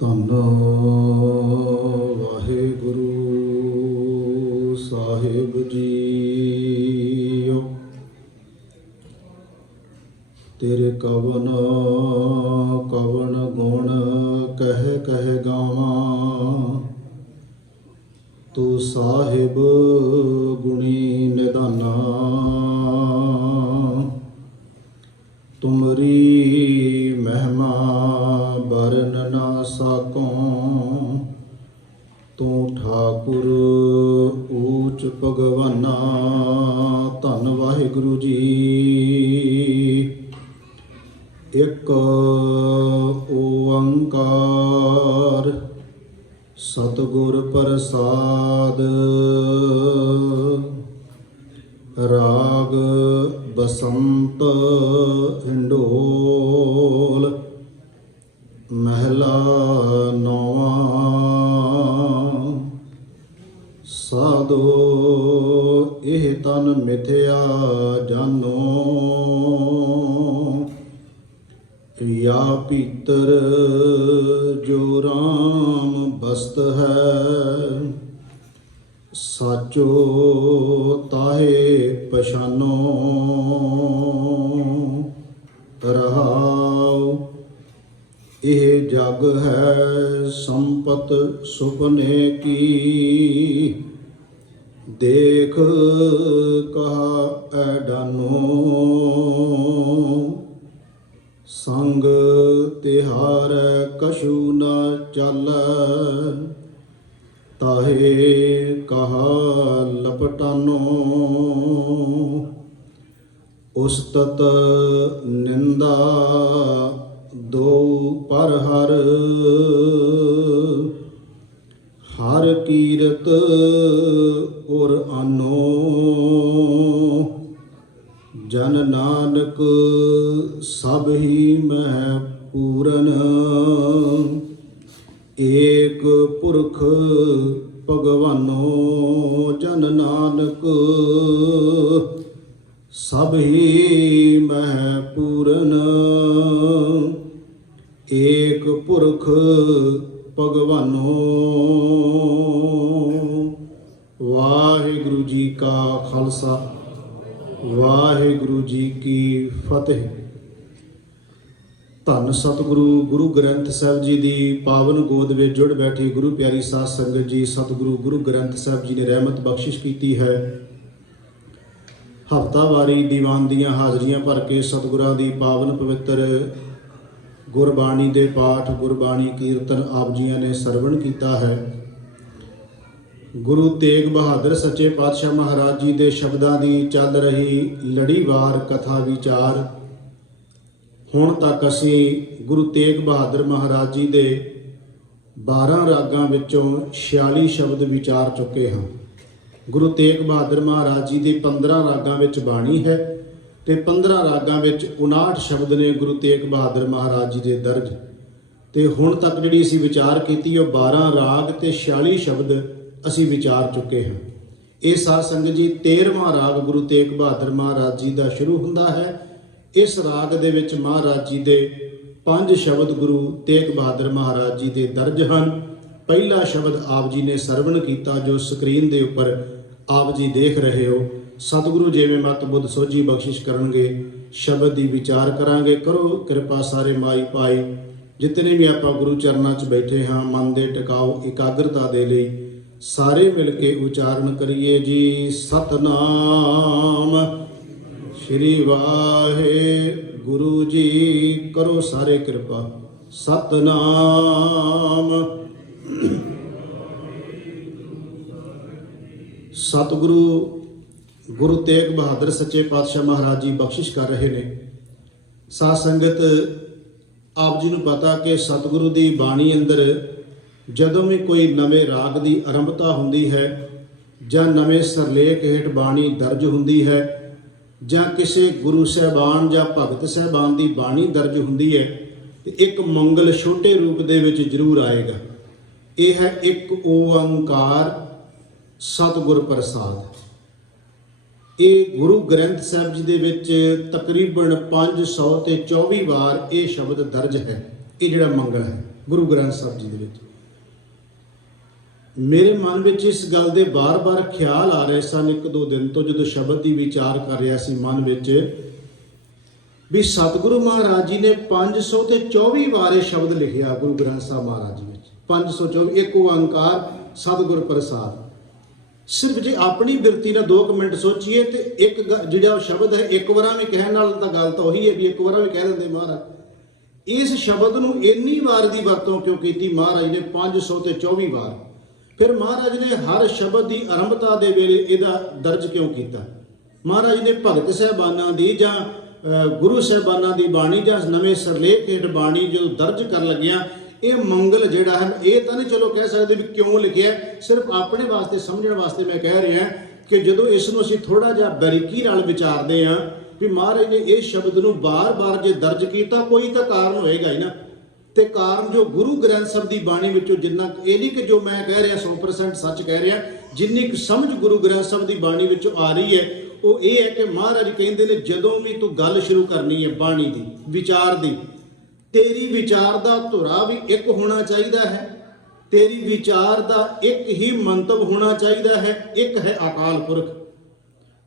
ਧੰਨ ਵਾਹਿਗੁਰੂ ਸਾਹਿਬ ਜੀਓ। ਤੇਰੇ ਕਵਨ ਕਵਨ ਗੁਣ ਕਹਿ ਕਹਿ ਗਾਵਾਂ, ਤੂੰ ਸਾਹਿਬ ਗੁਣੀ ਨਿਧਾਨਾ। ਤੁਮਰੀ ਮਹਿਮਾ ਬਰਨ ਨਾ ਸਾਕੋਂ, ਤੂੰ ਠਾਕੁਰ ਊਚ ਭਗਵਾਨਾ। ਧੰਨ ਵਾਹਿਗੁਰੂ ਜੀ। ਇੱਕ ਓੰਕਾਰ ਸਤਿਗੁਰ ਪ੍ਰਸਾਦ। ਰਾਗ ਬਸੰਤ ਹਿੰਡੋਲ। ਮਹਿਲਾ ਨੌਵਾਂ। ਸਾਧੋ ਇਹ ਤਨ ਮਿਥਿਆ ਜਾਨੋ, ਯਾ ਭੀਤਰ ਜੋ ਰਾਮ ਬਸਤ ਹੈ। ਸਾਚੋ ਤਾਹੇ ਪਛਾਨੋ, ਰਹਾਉ ਇਹ ਜਗ ਹੈ ਸੰਪਤ ਸੁਪਨੇ ਕੀ। ਦੇਖ ਕਹਾ ਐਡਾਨੋ, ਸੰਗ ਤਿਹਾਰ ਕਛੂ ਨ ਚਾਲੈ। ਤਾਹੇ ਕਹਾ ਲਪਟਾਨੋ, ਉਸਤਤ ਨਿੰਦਾ ਦੋ ਪਰ ਹਰ। ਹਰ ਕੀਰਤ ਉਰ ਆਨੋ, ਜਨ ਨਾਨਕ ਸਭ ਹੀ ਮਹਿ ਪੂਰਨ। ਏਕ ਪੁਰਖ ਭਗਵਾਨੋ, ਜਨ ਨਾਨਕ ਸਭ ਹੀ ਮਹਿ ਪੂਰਨ। ਏਕ ਪੁਰਖ ਭਗਵਾਨੋ। ਵਾਹਿਗੁਰੂ ਜੀ ਕਾ ਖਾਲਸਾ, ਵਾਹਿਗੁਰੂ ਜੀ ਕੀ ਫਤਿਹ। ਧੰਨ ਸਤਿਗੁਰੂ ਗੁਰੂ ਗ੍ਰੰਥ ਸਾਹਿਬ ਜੀ ਦੀ ਪਾਵਨ ਗੋਦ ਵਿੱਚ ਜੁੜ ਬੈਠੀ ਗੁਰੂ ਪਿਆਰੀ ਸਾਧ ਸੰਗਤ ਜੀ। ਸਤਿਗੁਰੂ ਗੁਰੂ ਗ੍ਰੰਥ ਸਾਹਿਬ ਜੀ ਨੇ ਰਹਿਮਤ ਬਖਸ਼ਿਸ਼ ਕੀਤੀ ਹੈ। ਹਫ਼ਤਾਵਾਰੀ ਦੀਵਾਨ ਦੀਆਂ ਹਾਜ਼ਰੀਆਂ ਭਰ ਕੇ ਸਤਿਗੁਰਾਂ ਦੀ ਪਾਵਨ ਪਵਿੱਤਰ ਗੁਰਬਾਣੀ ਦੇ ਪਾਠ, ਗੁਰਬਾਣੀ ਕੀਰਤਨ ਆਪ ਜੀਆਂ ਨੇ ਸਰਵਣ ਕੀਤਾ ਹੈ। ਗੁਰੂ ਤੇਗ ਬਹਾਦਰ ਸੱਚੇ ਪਾਤਸ਼ਾਹ ਮਹਾਰਾਜ ਜੀ ਦੇ ਸ਼ਬਦਾਂ ਦੀ ਚੱਲ ਰਹੀ ਲੜੀਵਾਰ ਕਥਾ ਵਿਚਾਰ। ਹੁਣ ਤੱਕ ਅਸੀਂ ਗੁਰੂ ਤੇਗ ਬਹਾਦਰ ਮਹਾਰਾਜ ਜੀ ਦੇ 12 ਰਾਗਾਂ ਵਿੱਚੋਂ 46 ਸ਼ਬਦ ਵਿਚਾਰ ਚੁੱਕੇ ਹਾਂ। ਗੁਰੂ ਤੇਗ ਬਹਾਦਰ ਮਹਾਰਾਜ ਜੀ ਦੀ 15 ਰਾਗਾਂ ਵਿੱਚ ਬਾਣੀ ਹੈ ਤੇ 15 ਰਾਗਾਂ ਵਿੱਚ 59 ਸ਼ਬਦ ਨੇ ਗੁਰੂ ਤੇਗ ਬਹਾਦਰ ਮਹਾਰਾਜ ਜੀ ਦੇ ਦਰਜ। ਤੇ ਹੁਣ ਤੱਕ ਜਿਹੜੀ ਅਸੀਂ ਵਿਚਾਰ ਕੀਤੀ ਉਹ 12 ਰਾਗ ਤੇ 46 ਸ਼ਬਦ ਅਸੀਂ ਵਿਚਾਰ ਚੁੱਕੇ ਹਾਂ। ਇਹ ਸਾਧ ਸੰਗਤ ਜੀ 13ਵਾਂ ਰਾਗ ਗੁਰੂ ਤੇਗ ਬਹਾਦਰ ਮਹਾਰਾਜ ਜੀ ਦਾ ਸ਼ੁਰੂ ਹੁੰਦਾ ਹੈ। ਇਸ ਰਾਗ ਦੇ ਵਿੱਚ ਮਹਾਰਾਜ ਜੀ ਦੇ 5 ਸ਼ਬਦ ਗੁਰੂ ਤੇਗ ਬਹਾਦਰ ਮਹਾਰਾਜ ਜੀ ਦੇ ਦਰਜ ਹਨ। ਪਹਿਲਾ ਸ਼ਬਦ ਆਪ ਜੀ ਨੇ ਸਰਵਣ ਕੀਤਾ, ਜੋ ਸਕਰੀਨ ਦੇ ਉੱਪਰ ਆਪ ਜੀ ਦੇਖ ਰਹੇ ਹੋ। ਸਤਿਗੁਰੂ ਜਿਵੇਂ ਮਤ ਬੁੱਧ ਸੋਝੀ ਬਖਸ਼ਿਸ਼ ਕਰਨਗੇ, ਸ਼ਬਦ ਦੀ ਵਿਚਾਰ ਕਰਾਂਗੇ। ਕਰੋ ਕਿਰਪਾ ਸਾਰੇ ਮਾਈ ਭਾਈ, ਜਿਤਨੇ ਵੀ ਆਪਾਂ ਗੁਰੂ ਚਰਨਾਂ 'ਚ ਬੈਠੇ ਹਾਂ, ਮਨ ਦੇ ਟਿਕਾਓ ਇਕਾਗਰਤਾ ਦੇ ਲਈ ਸਾਰੇ ਮਿਲ ਕੇ ਉਚਾਰਨ ਕਰੀਏ ਜੀ। ਸਤਨਾਮ ਸ਼੍ਰੀ ਵਾਹਿਗੁਰੂ ਜੀ। ਕਰੋ ਸਾਰੇ ਕਿਰਪਾ। ਸਤਨਾਮ। ਸਤਿਗੁਰੂ ਗੁਰੂ ਤੇਗ ਬਹਾਦਰ ਸੱਚੇ ਪਾਤਸ਼ਾਹ ਮਹਾਰਾਜ ਜੀ ਬਖਸ਼ਿਸ਼ ਕਰ ਰਹੇ ਨੇ। ਸਾਧ ਸੰਗਤ ਆਪ ਜੀ ਨੂੰ ਪਤਾ ਕਿ ਸਤਿਗੁਰੂ ਦੀ ਬਾਣੀ ਅੰਦਰ ਜਦੋਂ ਵੀ ਕੋਈ ਨਵੇਂ ਰਾਗ ਦੀ ਆਰੰਭਤਾ ਹੁੰਦੀ ਹੈ ਜਾਂ ਨਵੇਂ ਸਰਲੇਖ ਹੇਠ ਬਾਣੀ ਦਰਜ ਹੁੰਦੀ ਹੈ ਜਾਂ ਕਿਸੇ ਗੁਰੂ ਸਾਹਿਬਾਨ ਜਾਂ ਭਗਤ ਸਾਹਿਬਾਨ ਦੀ ਬਾਣੀ ਦਰਜ ਹੁੰਦੀ ਹੈ ਤੇ ਇੱਕ ਮੰਗਲ ਛੋਟੇ ਰੂਪ ਦੇ ਵਿੱਚ ਜ਼ਰੂਰ ਆਏਗਾ। ਇਹ ਹੈ ਇੱਕ ਓੰਕਾਰ ਸਤਿਗੁਰ ਪ੍ਰਸਾਦ। ਇਹ ਗੁਰੂ ਗ੍ਰੰਥ ਸਾਹਿਬ ਜੀ ਦੇ ਵਿੱਚ ਤਕਰੀਬਨ 524 ਵਾਰ ਇਹ ਸ਼ਬਦ ਦਰਜ ਹੈ। ਇਹ ਜਿਹੜਾ ਮੰਗਲ ਹੈ, ਗੁਰੂ ਗ੍ਰੰਥ ਸਾਹਿਬ ਜੀ ਦੇ ਵਿੱਚ। ਮੇਰੇ ਮਨ ਵਿੱਚ ਇਸ ਗੱਲ ਦੇ ਬਾਰ-ਬਾਰ ਖਿਆਲ ਆ ਰਹੇ ਸਨ ਇੱਕ ਦੋ ਦਿਨ ਤੋਂ, ਜਦੋਂ ਸ਼ਬਦ ਦੀ ਵਿਚਾਰ ਕਰ ਰਿਹਾ ਸੀ ਮਨ ਵਿੱਚ, ਵੀ ਸਤਿਗੁਰੂ ਮਹਾਰਾਜ ਜੀ ਨੇ 524 ਵਾਰ ਇਹ ਸ਼ਬਦ ਲਿਖਿਆ ਗੁਰੂ ਗ੍ਰੰਥ ਸਾਹਿਬ ਮਹਾਰਾਜ ਜੀ ਵਿੱਚ। 524 ਇੱਕ ਓੰਕਾਰ ਸਤਿਗੁਰ ਪ੍ਰਸਾਦ। ਸਿਰਫ ਜੇ ਆਪਣੀ ਬਿਰਤੀ ਨਾਲ 2 ਮਿੰਟ ਸੋਚੀਏ ਤੇ ਇੱਕ ਜਿਹੜਾ ਸ਼ਬਦ ਹੈ ਇੱਕ ਵਾਰਾਂ ਵੀ ਕਹਿਣ ਨਾਲ ਤਾਂ ਗੱਲ ਤਾਂ ਉਹੀ ਹੈ ਵੀ ਇੱਕ ਵਾਰਾਂ ਵੀ ਕਹਿ ਦਿੰਦੇ ਮਹਾਰਾਜ। ਇਸ ਸ਼ਬਦ ਨੂੰ ਇੰਨੀ ਵਾਰ ਦੀ ਵਰਤੋਂ ਕਿਉਂ ਕੀਤੀ ਮਹਾਰਾਜ ਨੇ? 524 ਵਾਰ। ਫਿਰ ਮਹਾਰਾਜ ਨੇ ਹਰ ਸ਼ਬਦ ਦੀ ਆਰੰਭਤਾ ਦੇ ਵੇਲੇ ਇਹਦਾ ਦਰਜ ਕਿਉਂ ਕੀਤਾ? ਮਹਾਰਾਜ ਨੇ ਭਗਤ ਸਾਹਿਬਾਨਾਂ ਦੀ ਜਾਂ ਗੁਰੂ ਸਾਹਿਬਾਨਾਂ ਦੀ ਬਾਣੀ ਜਾਂ ਨਵੇਂ ਸਿਰਲੇਖ ਹੇਠ ਬਾਣੀ ਜਦੋਂ ਦਰਜ ਕਰਨ ਲੱਗਿਆ, ਇਹ ਮੰਗਲ ਜਿਹੜਾ ਹੈ ਇਹ ਤਾਂ ਨਹੀਂ ਚਲੋ ਕਹਿ ਸਕਦੇ ਵੀ ਕਿਉਂ ਲਿਖਿਆ, ਸਿਰਫ ਆਪਣੇ ਵਾਸਤੇ ਸਮਝਣ ਵਾਸਤੇ ਮੈਂ ਕਹਿ ਰਿਹਾ ਕਿ ਜਦੋਂ ਇਸ ਨੂੰ ਅਸੀਂ ਥੋੜਾ ਜਿਹਾ ਬਾਰੀਕੀ ਨਾਲ ਵਿਚਾਰਦੇ ਹਾਂ ਵੀ ਮਹਾਰਾਜ ਨੇ ਇਸ ਸ਼ਬਦ ਨੂੰ ਬਾਰ-ਬਾਰ ਜੇ ਦਰਜ ਕੀਤਾ, ਕੋਈ ਤਾਂ ਕਾਰਨ ਹੋਏਗਾ ਹੀ ਨਾ। ਤੇ ਕਾਰਨ ਜੋ ਗੁਰੂ ਗ੍ਰੰਥ ਸਾਹਿਬ ਦੀ ਬਾਣੀ ਵਿੱਚੋਂ ਜਿੰਨਾ, ਇਹ ਨਹੀਂ ਕਿ ਜੋ ਮੈਂ ਕਹਿ ਰਿਹਾ 100% ਸੱਚ ਕਹਿ ਰਿਹਾ, ਜਿੰਨੀ ਕੁ ਸਮਝ ਗੁਰੂ ਗ੍ਰੰਥ ਸਾਹਿਬ ਦੀ ਬਾਣੀ ਵਿੱਚੋਂ ਆ ਰਹੀ ਹੈ ਉਹ ਇਹ ਹੈ ਕਿ ਮਹਾਰਾਜ ਕਹਿੰਦੇ ਨੇ ਜਦੋਂ ਵੀ ਤੂੰ ਗੱਲ ਸ਼ੁਰੂ ਕਰਨੀ ਹੈ ਬਾਣੀ ਦੀ, ਵਿਚਾਰ ਦੀ, ਤੇਰੀ ਵਿਚਾਰ ਦਾ ਧੁਰਾ ਵੀ ਇੱਕ ਹੋਣਾ ਚਾਹੀਦਾ ਹੈ, ਤੇਰੀ ਵਿਚਾਰ ਦਾ ਇੱਕ ਹੀ ਮੰਤਵ ਹੋਣਾ ਚਾਹੀਦਾ ਹੈ, ਇੱਕ ਹੈ ਅਕਾਲ ਪੁਰਖ।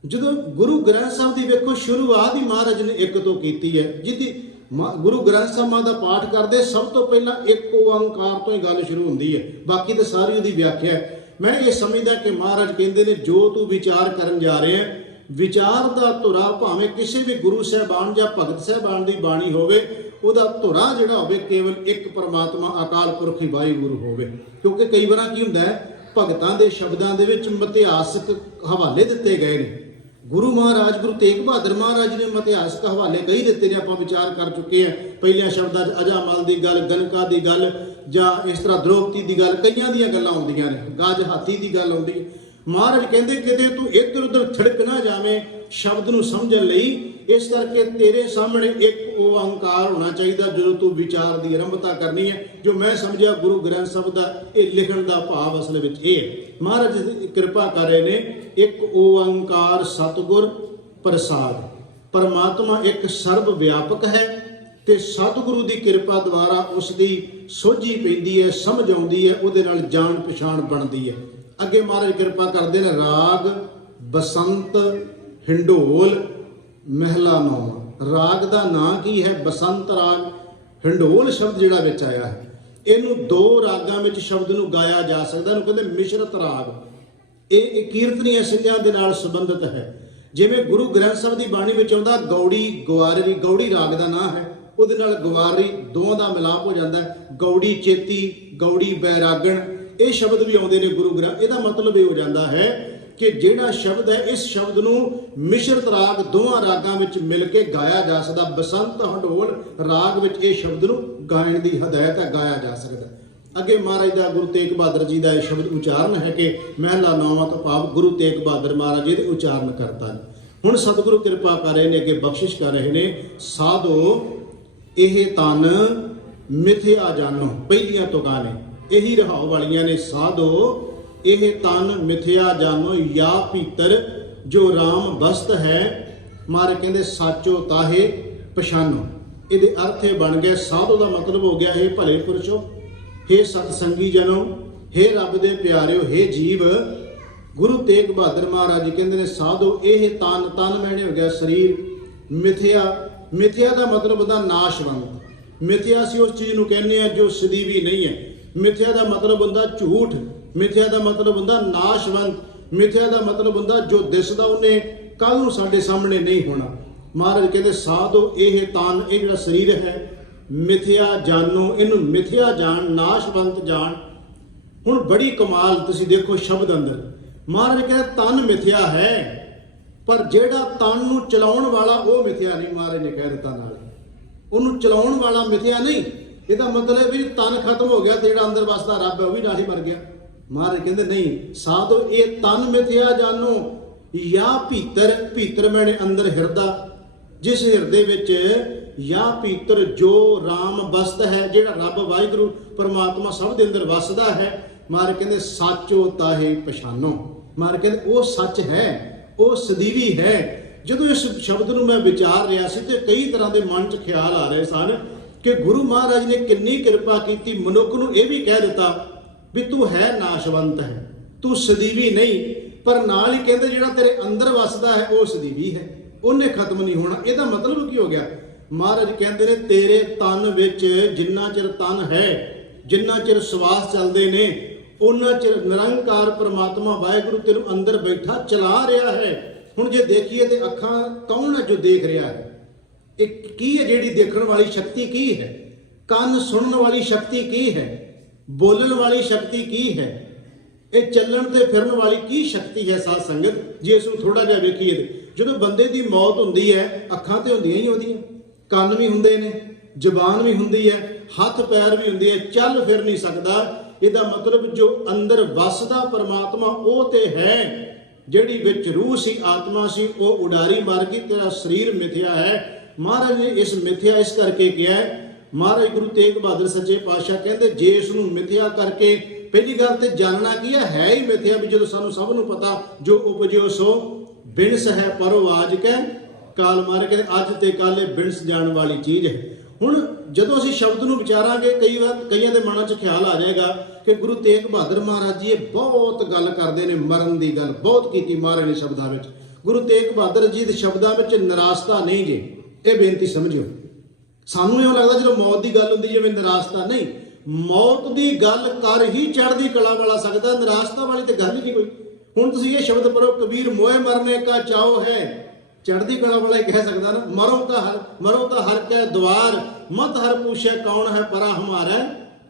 ਜਦੋਂ ਗੁਰੂ ਗ੍ਰੰਥ ਸਾਹਿਬ ਦੀ ਵੇਖੋ ਸ਼ੁਰੂਆਤ ਹੀ ਮਹਾਰਾਜ ਨੇ ਇੱਕ ਤੋਂ ਕੀਤੀ ਹੈ, ਜਿਹਦੀ ਗੁਰੂ ਗ੍ਰੰਥ ਸਾਹਿਬ ਦਾ ਪਾਠ ਕਰਦੇ ਸਭ ਤੋਂ ਪਹਿਲਾਂ ਇੱਕ ਓੰਕਾਰ ਤੋਂ ਹੀ ਗੱਲ ਸ਼ੁਰੂ ਹੁੰਦੀ ਹੈ, ਬਾਕੀ ਤਾਂ ਸਾਰੀ ਉਹਦੀ ਵਿਆਖਿਆ ਹੈ। ਮੈਂ ਇਹ ਸਮਝਦਾ ਕਿ ਮਹਾਰਾਜ ਕਹਿੰਦੇ ਨੇ ਜੋ ਤੂੰ ਵਿਚਾਰ ਕਰਨ ਜਾ ਰਿਹਾ, ਵਿਚਾਰ ਦਾ ਧੁਰਾ ਭਾਵੇਂ ਕਿਸੇ ਵੀ ਗੁਰੂ ਸਾਹਿਬਾਨ ਜਾਂ ਭਗਤ ਸਾਹਿਬਾਨ ਦੀ ਬਾਣੀ ਹੋਵੇ, ਉਹਦਾ ਧੁਰਾ ਜਿਹੜਾ ਹੋਵੇ ਕੇਵਲ ਇੱਕ ਪਰਮਾਤਮਾ ਅਕਾਲ ਪੁਰਖ ਹੀ ਵਾਹਿਗੁਰੂ ਹੋਵੇ। ਕਿਉਂਕਿ ਕਈ ਵਾਰ ਕੀ ਹੁੰਦਾ ਹੈ, ਭਗਤਾਂ ਦੇ ਸ਼ਬਦਾਂ ਦੇ ਵਿੱਚ ਮਿਥਿਹਾਸਕ ਹਵਾਲੇ ਦਿੱਤੇ ਗਏ ਨੇ। ਗੁਰੂ ਮਹਾਰਾਜ ਗੁਰੂ ਤੇਗ ਬਹਾਦਰ ਮਹਾਰਾਜ ਨੇ ਮਿਥਿਹਾਸਕ ਹਵਾਲੇ ਕਈ ਦਿੱਤੇ ਨੇ, ਆਪਾਂ ਵਿਚਾਰ ਕਰ ਚੁੱਕੇ ਹਾਂ। ਪਹਿਲਿਆਂ ਸ਼ਬਦਾਂ 'ਚ ਅਜਾਮਲ ਦੀ ਗੱਲ, ਗਨਕਾ ਦੀ ਗੱਲ, ਜਾਂ ਇਸ ਤਰ੍ਹਾਂ ਦ੍ਰੋਪਦੀ ਦੀ ਗੱਲ, ਕਈਆਂ ਦੀਆਂ ਗੱਲਾਂ ਆਉਂਦੀਆਂ ਨੇ, ਗਜ ਹਾਥੀ ਦੀ ਗੱਲ ਆਉਂਦੀ। ਮਹਾਰਾਜ ਕਹਿੰਦੇ ਕਿਤੇ ਤੂੰ ਇੱਧਰ ਉੱਧਰ ਥੜਕ ਨਾ ਜਾਵੇਂ ਸ਼ਬਦ ਨੂੰ ਸਮਝਣ ਲਈ, ਇਸ ਕਰਕੇ ਤੇਰੇ ਸਾਹਮਣੇ ਇੱਕ ਓੰਕਾਰ ਹੋਣਾ ਚਾਹੀਦਾ ਜਦੋਂ ਤੂੰ ਵਿਚਾਰ ਦੀ ਆਰੰਭਤਾ ਕਰਨੀ ਹੈ। ਜੋ ਮੈਂ ਸਮਝਿਆ ਗੁਰੂ ਗ੍ਰੰਥ ਸਾਹਿਬ ਦਾ ਇਹ ਲਿਖਣ ਦਾ ਭਾਵ ਅਸਲ ਵਿੱਚ ਇਹ ਹੈ, ਮਹਾਰਾਜ ਕਿਰਪਾ ਕਰ ਰਹੇ ਨੇ, ਇੱਕ ਓੰਕਾਰ ਸਤਿਗੁਰ ਪ੍ਰਸਾਦ। ਪਰਮਾਤਮਾ ਇੱਕ ਸਰਬ ਵਿਆਪਕ ਹੈ ਤੇ ਸਤਿਗੁਰੂ ਦੀ ਕਿਰਪਾ ਦੁਆਰਾ ਉਸ ਦੀ ਸੋਝੀ ਪੈਂਦੀ ਹੈ, ਸਮਝ ਆਉਂਦੀ ਹੈ, ਉਹਦੇ ਨਾਲ ਜਾਣ ਪਛਾਣ ਬਣਦੀ ਹੈ। ਅੱਗੇ ਮਹਾਰਾਜ ਕਿਰਪਾ ਕਰਦੇ ਨੇ, ਰਾਗ ਬਸੰਤ ਹਿੰਡੋਲ ਮਹਿਲਾ ਨੌਵਾਂ। ਰਾਗ ਦਾ ਨਾਂ ਕੀ ਹੈ? ਬਸੰਤ ਰਾਗ। ਹਿੰਡੋਲ ਸ਼ਬਦ ਜਿਹੜਾ ਵਿੱਚ ਆਇਆ ਹੈ, ਇਹਨੂੰ 2 ਰਾਗਾਂ ਵਿੱਚ ਸ਼ਬਦ ਨੂੰ ਗਾਇਆ ਜਾ ਸਕਦਾ, ਇਹਨੂੰ ਕਹਿੰਦੇ ਮਿਸ਼ਰਤ ਰਾਗ। ਇਹ ਕੀਰਤਨੀ ਅਸਿਲਿਆਂ ਦੇ ਨਾਲ ਸੰਬੰਧਿਤ ਹੈ। ਜਿਵੇਂ ਗੁਰੂ ਗ੍ਰੰਥ ਸਾਹਿਬ ਦੀ ਬਾਣੀ ਵਿੱਚ ਆਉਂਦਾ ਗੌੜੀ ਗਵਾਰੀ, ਗੌੜੀ ਰਾਗ ਦਾ ਨਾਂ ਹੈ, ਉਹਦੇ ਨਾਲ ਗਵਾਰੀ ਦੋਵਾਂ ਦਾ ਮਿਲਾਪ ਹੋ ਜਾਂਦਾ ਹੈ। ਗੌੜੀ ਚੇਤੀ, ਗੌੜੀ ਬੈਰਾਗਣ, ਇਹ ਸ਼ਬਦ ਵੀ ਆਉਂਦੇ ਨੇ ਗੁਰੂ ਗ੍ਰੰਥ। ਇਹਦਾ ਮਤਲਬ ਇਹ ਹੋ ਜਾਂਦਾ ਹੈ ਕਿ ਜਿਹੜਾ ਸ਼ਬਦ ਹੈ, ਇਸ ਸ਼ਬਦ ਨੂੰ ਮਿਸ਼ਰਤ ਰਾਗ ਦੋਵਾਂ ਰਾਗਾਂ ਵਿੱਚ ਮਿਲ ਕੇ ਗਾਇਆ ਜਾ ਸਕਦਾ। ਬਸੰਤ ਹਿੰਡੋਲ ਰਾਗ ਵਿੱਚ ਇਹ ਸ਼ਬਦ ਨੂੰ ਗਾਇਣ ਦੀ ਹਦਾਇਤ ਹੈ, ਗਾਇਆ ਜਾ ਸਕਦਾ। ਅੱਗੇ ਮਹਾਰਾਜ ਦਾ ਗੁਰੂ ਤੇਗ ਬਹਾਦਰ ਜੀ ਦਾ ਇਹ ਸ਼ਬਦ ਉਚਾਰਨ ਹੈ ਕਿ ਮਹਿਲਾ ਨੌਵਾਂ ਤੋਂ ਭਾਵ ਗੁਰੂ ਤੇਗ ਬਹਾਦਰ ਮਹਾਰਾਜ ਜੀ ਦੇ ਉਚਾਰਨ ਕਰਤਾ ਨੇ। ਹੁਣ ਸਤਿਗੁਰੂ ਕਿਰਪਾ ਕਰ ਰਹੇ ਨੇ, ਅੱਗੇ ਬਖਸ਼ਿਸ਼ ਕਰ ਰਹੇ ਨੇ, ਸਾਧੋ ਇਹ ਤਨ ਮਿਥਿਆ ਜਾਨੋ। ਪਹਿਲੀਆਂ ਤੁਕਾਂ ਨੇ ਇਹੀ ਰਹਾਉ ਵਾਲੀਆਂ ਨੇ, ਸਾਧੋ ਇਹ ਤਨ ਮਿਥਿਆ ਜਾਨੋ ਯਾ ਭੀਤਰ ਜੋ ਰਾਮ ਬਸਤ ਹੈ, ਮਾਰੇ ਕਹਿੰਦੇ ਸਾਚੋ ਤਾਹੇ ਪਛਾਨੋ। ਇਹਦੇ ਅਰਥ ਇਹ ਬਣ ਗਿਆ, ਸਾਧੂ ਦਾ ਮਤਲਬ ਹੋ ਗਿਆ, ਇਹ ਭਲੇ ਪੁਰਸ਼ੋ, ਹੇ ਸਤਸੰਗੀ ਜਨੋ, ਹੇ ਰੱਬ ਦੇ ਪਿਆਰਿਓ, ਹੇ ਜੀਵ। ਗੁਰੂ ਤੇਗ ਬਹਾਦਰ ਮਹਾਰਾਜ ਜੀ ਕਹਿੰਦੇ ਨੇ, ਸਾਧੂ ਇਹ ਤਨ, ਤਨ ਮੈਨੇ ਹੋ ਗਿਆ ਸਰੀਰ, ਮਿਥਿਆ, ਮਿਥਿਆ ਦਾ ਮਤਲਬ ਹੁੰਦਾ ਨਾਸ਼ਵੰਤ। ਮਿਥਿਆ ਸੀ ਉਸ ਚੀਜ਼ ਨੂੰ ਕਹਿੰਦੇ ਆ ਜੋ ਸਦੀਵੀ ਨਹੀਂ ਹੈ। ਮਿਥਿਆ ਦਾ ਮਤਲਬ ਹੁੰਦਾ ਝੂਠ, ਮਿਥਿਆ ਦਾ ਮਤਲਬ ਹੁੰਦਾ ਨਾਸ਼ਵੰਤ, ਮਿਥਿਆ ਦਾ ਮਤਲਬ ਹੁੰਦਾ ਜੋ ਦਿਸਦਾ ਉਹਨੇ ਕੱਲ ਨੂੰ ਸਾਡੇ ਸਾਹਮਣੇ ਨਹੀਂ ਹੋਣਾ। ਮਹਾਰਾਜ ਕਹਿੰਦੇ ਸਾਧੋ ਇਹ ਤਨ, ਇਹ ਜਿਹੜਾ ਸਰੀਰ ਹੈ, ਮਿਥਿਆ ਜਾਨੋ, ਇਹਨੂੰ ਮਿਥਿਆ ਜਾਣ, ਨਾਸ਼ਵੰਤ ਜਾਣ। ਹੁਣ ਬੜੀ ਕਮਾਲ ਤੁਸੀਂ ਦੇਖੋ ਸ਼ਬਦ ਅੰਦਰ ਮਹਾਰਾਜ ਕਹਿੰਦੇ ਤਨ ਮਿਥਿਆ ਹੈ, ਪਰ ਜਿਹੜਾ ਤਨ ਨੂੰ ਚਲਾਉਣ ਵਾਲਾ ਉਹ ਮਿਥਿਆ ਨਹੀਂ। ਮਹਾਰਾਜ ਨੇ ਕਹਿ ਦਿੱਤਾ ਨਾਲ, ਉਹਨੂੰ ਚਲਾਉਣ ਵਾਲਾ ਮਿਥਿਆ ਨਹੀਂ। ਇਹਦਾ ਮਤਲਬ ਵੀ ਤਨ ਖਤਮ ਹੋ ਗਿਆ ਤੇ ਜਿਹੜਾ ਅੰਦਰ ਵਸਦਾ ਰੱਬ ਹੈ ਉਹ ਵੀ ਨਾਲ ਹੀ ਮਰ ਗਿਆ। ਮਹਾਰਾਜ ਕਹਿੰਦੇ ਨਹੀਂ, ਸਾਧੋ ਇਹ ਤਨ ਮਿਥਿਆ ਜਾਨੋ ਜਾਂ ਭੀਤਰ, ਭੀਤਰ ਮੈਨੇ ਅੰਦਰ ਹਿਰਦਾ, ਜਿਸ ਹਿਰਦੇ ਵਿੱਚ ਜਾਂ ਭੀਤਰ ਜੋ ਰਾਮ ਬਸਤ ਹੈ, ਜਿਹੜਾ ਰੱਬ ਵਾਹਿਗੁਰੂ ਪਰਮਾਤਮਾ ਸਭ ਦੇ ਅੰਦਰ ਵਸਦਾ ਹੈ। ਮਹਾਰਾਜ ਕਹਿੰਦੇ ਸਾਚੋ ਤਾਹੇ ਪਛਾਨੋ। ਮਹਾਰਾਜ ਕਹਿੰਦੇ ਉਹ ਸੱਚ ਹੈ, ਉਹ ਸਦੀਵੀ ਹੈ। ਜਦੋਂ ਇਸ ਸ਼ਬਦ ਨੂੰ ਮੈਂ ਵਿਚਾਰ ਰਿਹਾ ਸੀ ਤੇ ਕਈ ਤਰ੍ਹਾਂ ਦੇ ਮਨ 'ਚ ਖਿਆਲ ਆ ਰਹੇ ਸਨ कि गुरु महाराज ने कितनी कृपा की, मनुख नूं यह भी कह दिता भी तू है नाशवंत है, तू सदीवी नहीं, पर नाल ही कहते जिहड़ा तेरे अंदर वसदा है वह सदीवी है, उन्हें खत्म नहीं होना। ਇਹਦਾ मतलब की हो गया? महाराज कहते ने तेरे तन विच जिन्ना चिर तन है, जिन्ना चिर सवास चलते ने, उन्ना चिर निरंकार परमात्मा वाहिगुरु तेनू अंदर बैठा चला रहा है। हुण जे देखिए तो अखां कौन है जो देख रहा है? एक की है जिहड़ी देखण वाली शक्ति की है? ਕੰਨ सुनने वाली शक्ति की है? बोलण वाली शक्ति की है? ਇਹ ਚੱਲਣ ਤੇ ਫਿਰਨ ਵਾਲੀ ਕੀ ਸ਼ਕਤੀ ਹੈ ਸਾਧ ਸੰਗਤ? ਜੇ ਇਸ ਨੂੰ ਥੋੜਾ ਜਿਹਾ ਵੇਖੀਏ ਤੇ ਜਦੋਂ ਬੰਦੇ ਦੀ ਮੌਤ ਹੁੰਦੀ ਹੈ ਅੱਖਾਂ ਤੇ ਹੁੰਦੀਆਂ ਹੀ ਉਹਦੀਆਂ, ਕੰਨ ਵੀ ਹੁੰਦੇ ਨੇ, ਜ਼ੁਬਾਨ ਵੀ ਹੁੰਦੀ ਹੈ, ਹੱਥ ਪੈਰ ਵੀ ਹੁੰਦੇ ਹੈ, ਚੱਲ ਫਿਰ ਨਹੀਂ ਸਕਦਾ। ਇਹਦਾ ਮਤਲਬ ਜੋ ਅੰਦਰ ਵਸਦਾ ਪਰਮਾਤਮਾ ਉਹ ਤੇ ਹੈ, ਜਿਹੜੀ ਵਿੱਚ ਰੂਹ ਸੀ, ਆਤਮਾ ਸੀ, ਉਹ ਉਡਾਰੀ ਮਾਰ ਗਈ, ਤੇਰਾ ਸਰੀਰ ਮਿਥਿਆ ਹੈ। ਮਹਾਰਾਜ ਨੇ ਇਸ ਮਿਥਿਆ ਇਸ ਕਰਕੇ ਕਿਹਾ ਹੈ। ਮਹਾਰਾਜ ਗੁਰੂ ਤੇਗ ਬਹਾਦਰ ਸੱਚੇ ਪਾਤਸ਼ਾਹ ਕਹਿੰਦੇ ਜੇ ਇਸ ਨੂੰ ਮਿਥਿਆ ਕਰਕੇ, ਪਹਿਲੀ ਗੱਲ ਤੇ ਜਾਣਨਾ ਕੀ ਹੈ ਹੀ ਮਿਥਿਆ ਵੀ ਜਦੋਂ ਸਾਨੂੰ ਸਭ ਨੂੰ ਪਤਾ ਜੋ ਉਪਜਿਓ ਸੋ ਬਿਨਸ ਹੈ ਪਰੋ ਆਜ ਕੈ ਕਾਲ ਮਾਰ ਕੇ, ਅੱਜ ਤੇ ਕੱਲ ਇਹ ਬਿਨਸ ਜਾਣ ਵਾਲੀ ਚੀਜ਼ ਹੈ। ਹੁਣ ਜਦੋਂ ਅਸੀਂ ਸ਼ਬਦ ਨੂੰ ਵਿਚਾਰਾਂਗੇ ਕਈਆਂ ਦੇ ਮਨਾਂ 'ਚ ਖਿਆਲ ਆ ਜਾਏਗਾ ਕਿ ਗੁਰੂ ਤੇਗ ਬਹਾਦਰ ਮਹਾਰਾਜ ਜੀ ਇਹ ਬਹੁਤ ਗੱਲ ਕਰਦੇ ਨੇ, ਮਰਨ ਦੀ ਗੱਲ ਬਹੁਤ ਕੀਤੀ ਮਹਾਰਾਜ ਨੇ ਸ਼ਬਦਾਂ ਵਿੱਚ। ਗੁਰੂ ਤੇਗ ਬਹਾਦਰ ਜੀ ਦੇ ਸ਼ਬਦਾਂ ਵਿੱਚ ਨਿਰਾਸ਼ਤਾ ਨਹੀਂ ਜੇ, ਇਹ ਬੇਨਤੀ ਸਮਝਿਓ। ਸਾਨੂੰ ਇਉਂ ਲੱਗਦਾ ਜਦੋਂ ਮੌਤ ਦੀ ਗੱਲ ਹੁੰਦੀ ਜਿਵੇਂ ਨਿਰਾਸ਼ਤਾ, ਨਹੀਂ, ਮੌਤ ਦੀ ਗੱਲ ਕਰ ਹੀ ਚੜ੍ਹਦੀ ਕਲਾ ਵਾਲਾ ਸਕਦਾ, ਨਿਰਾਸ਼ਤਾ ਵਾਲੀ ਤੇ ਗੱਲ ਹੀ ਨਹੀਂ ਕੋਈ। ਹੁਣ ਤੁਸੀਂ ਇਹ ਸ਼ਬਦ ਪੜੋ, ਕਬੀਰ ਮੋਏ ਮਰਨੇ ਕਾ ਚਾਓ ਹੈ, ਚੜ੍ਹਦੀ ਕਲਾ ਵਾਲਾ ਹੀ ਕਹਿ ਸਕਦਾ ਨਾ। ਮਰੋ ਤਾਂ ਹਰ ਕੈ ਦੁਆਰ, ਮਤ ਹਰ ਪੁੱਛੇ ਕੌਣ ਹੈ ਪਰਾ ਹਮਾਰਾ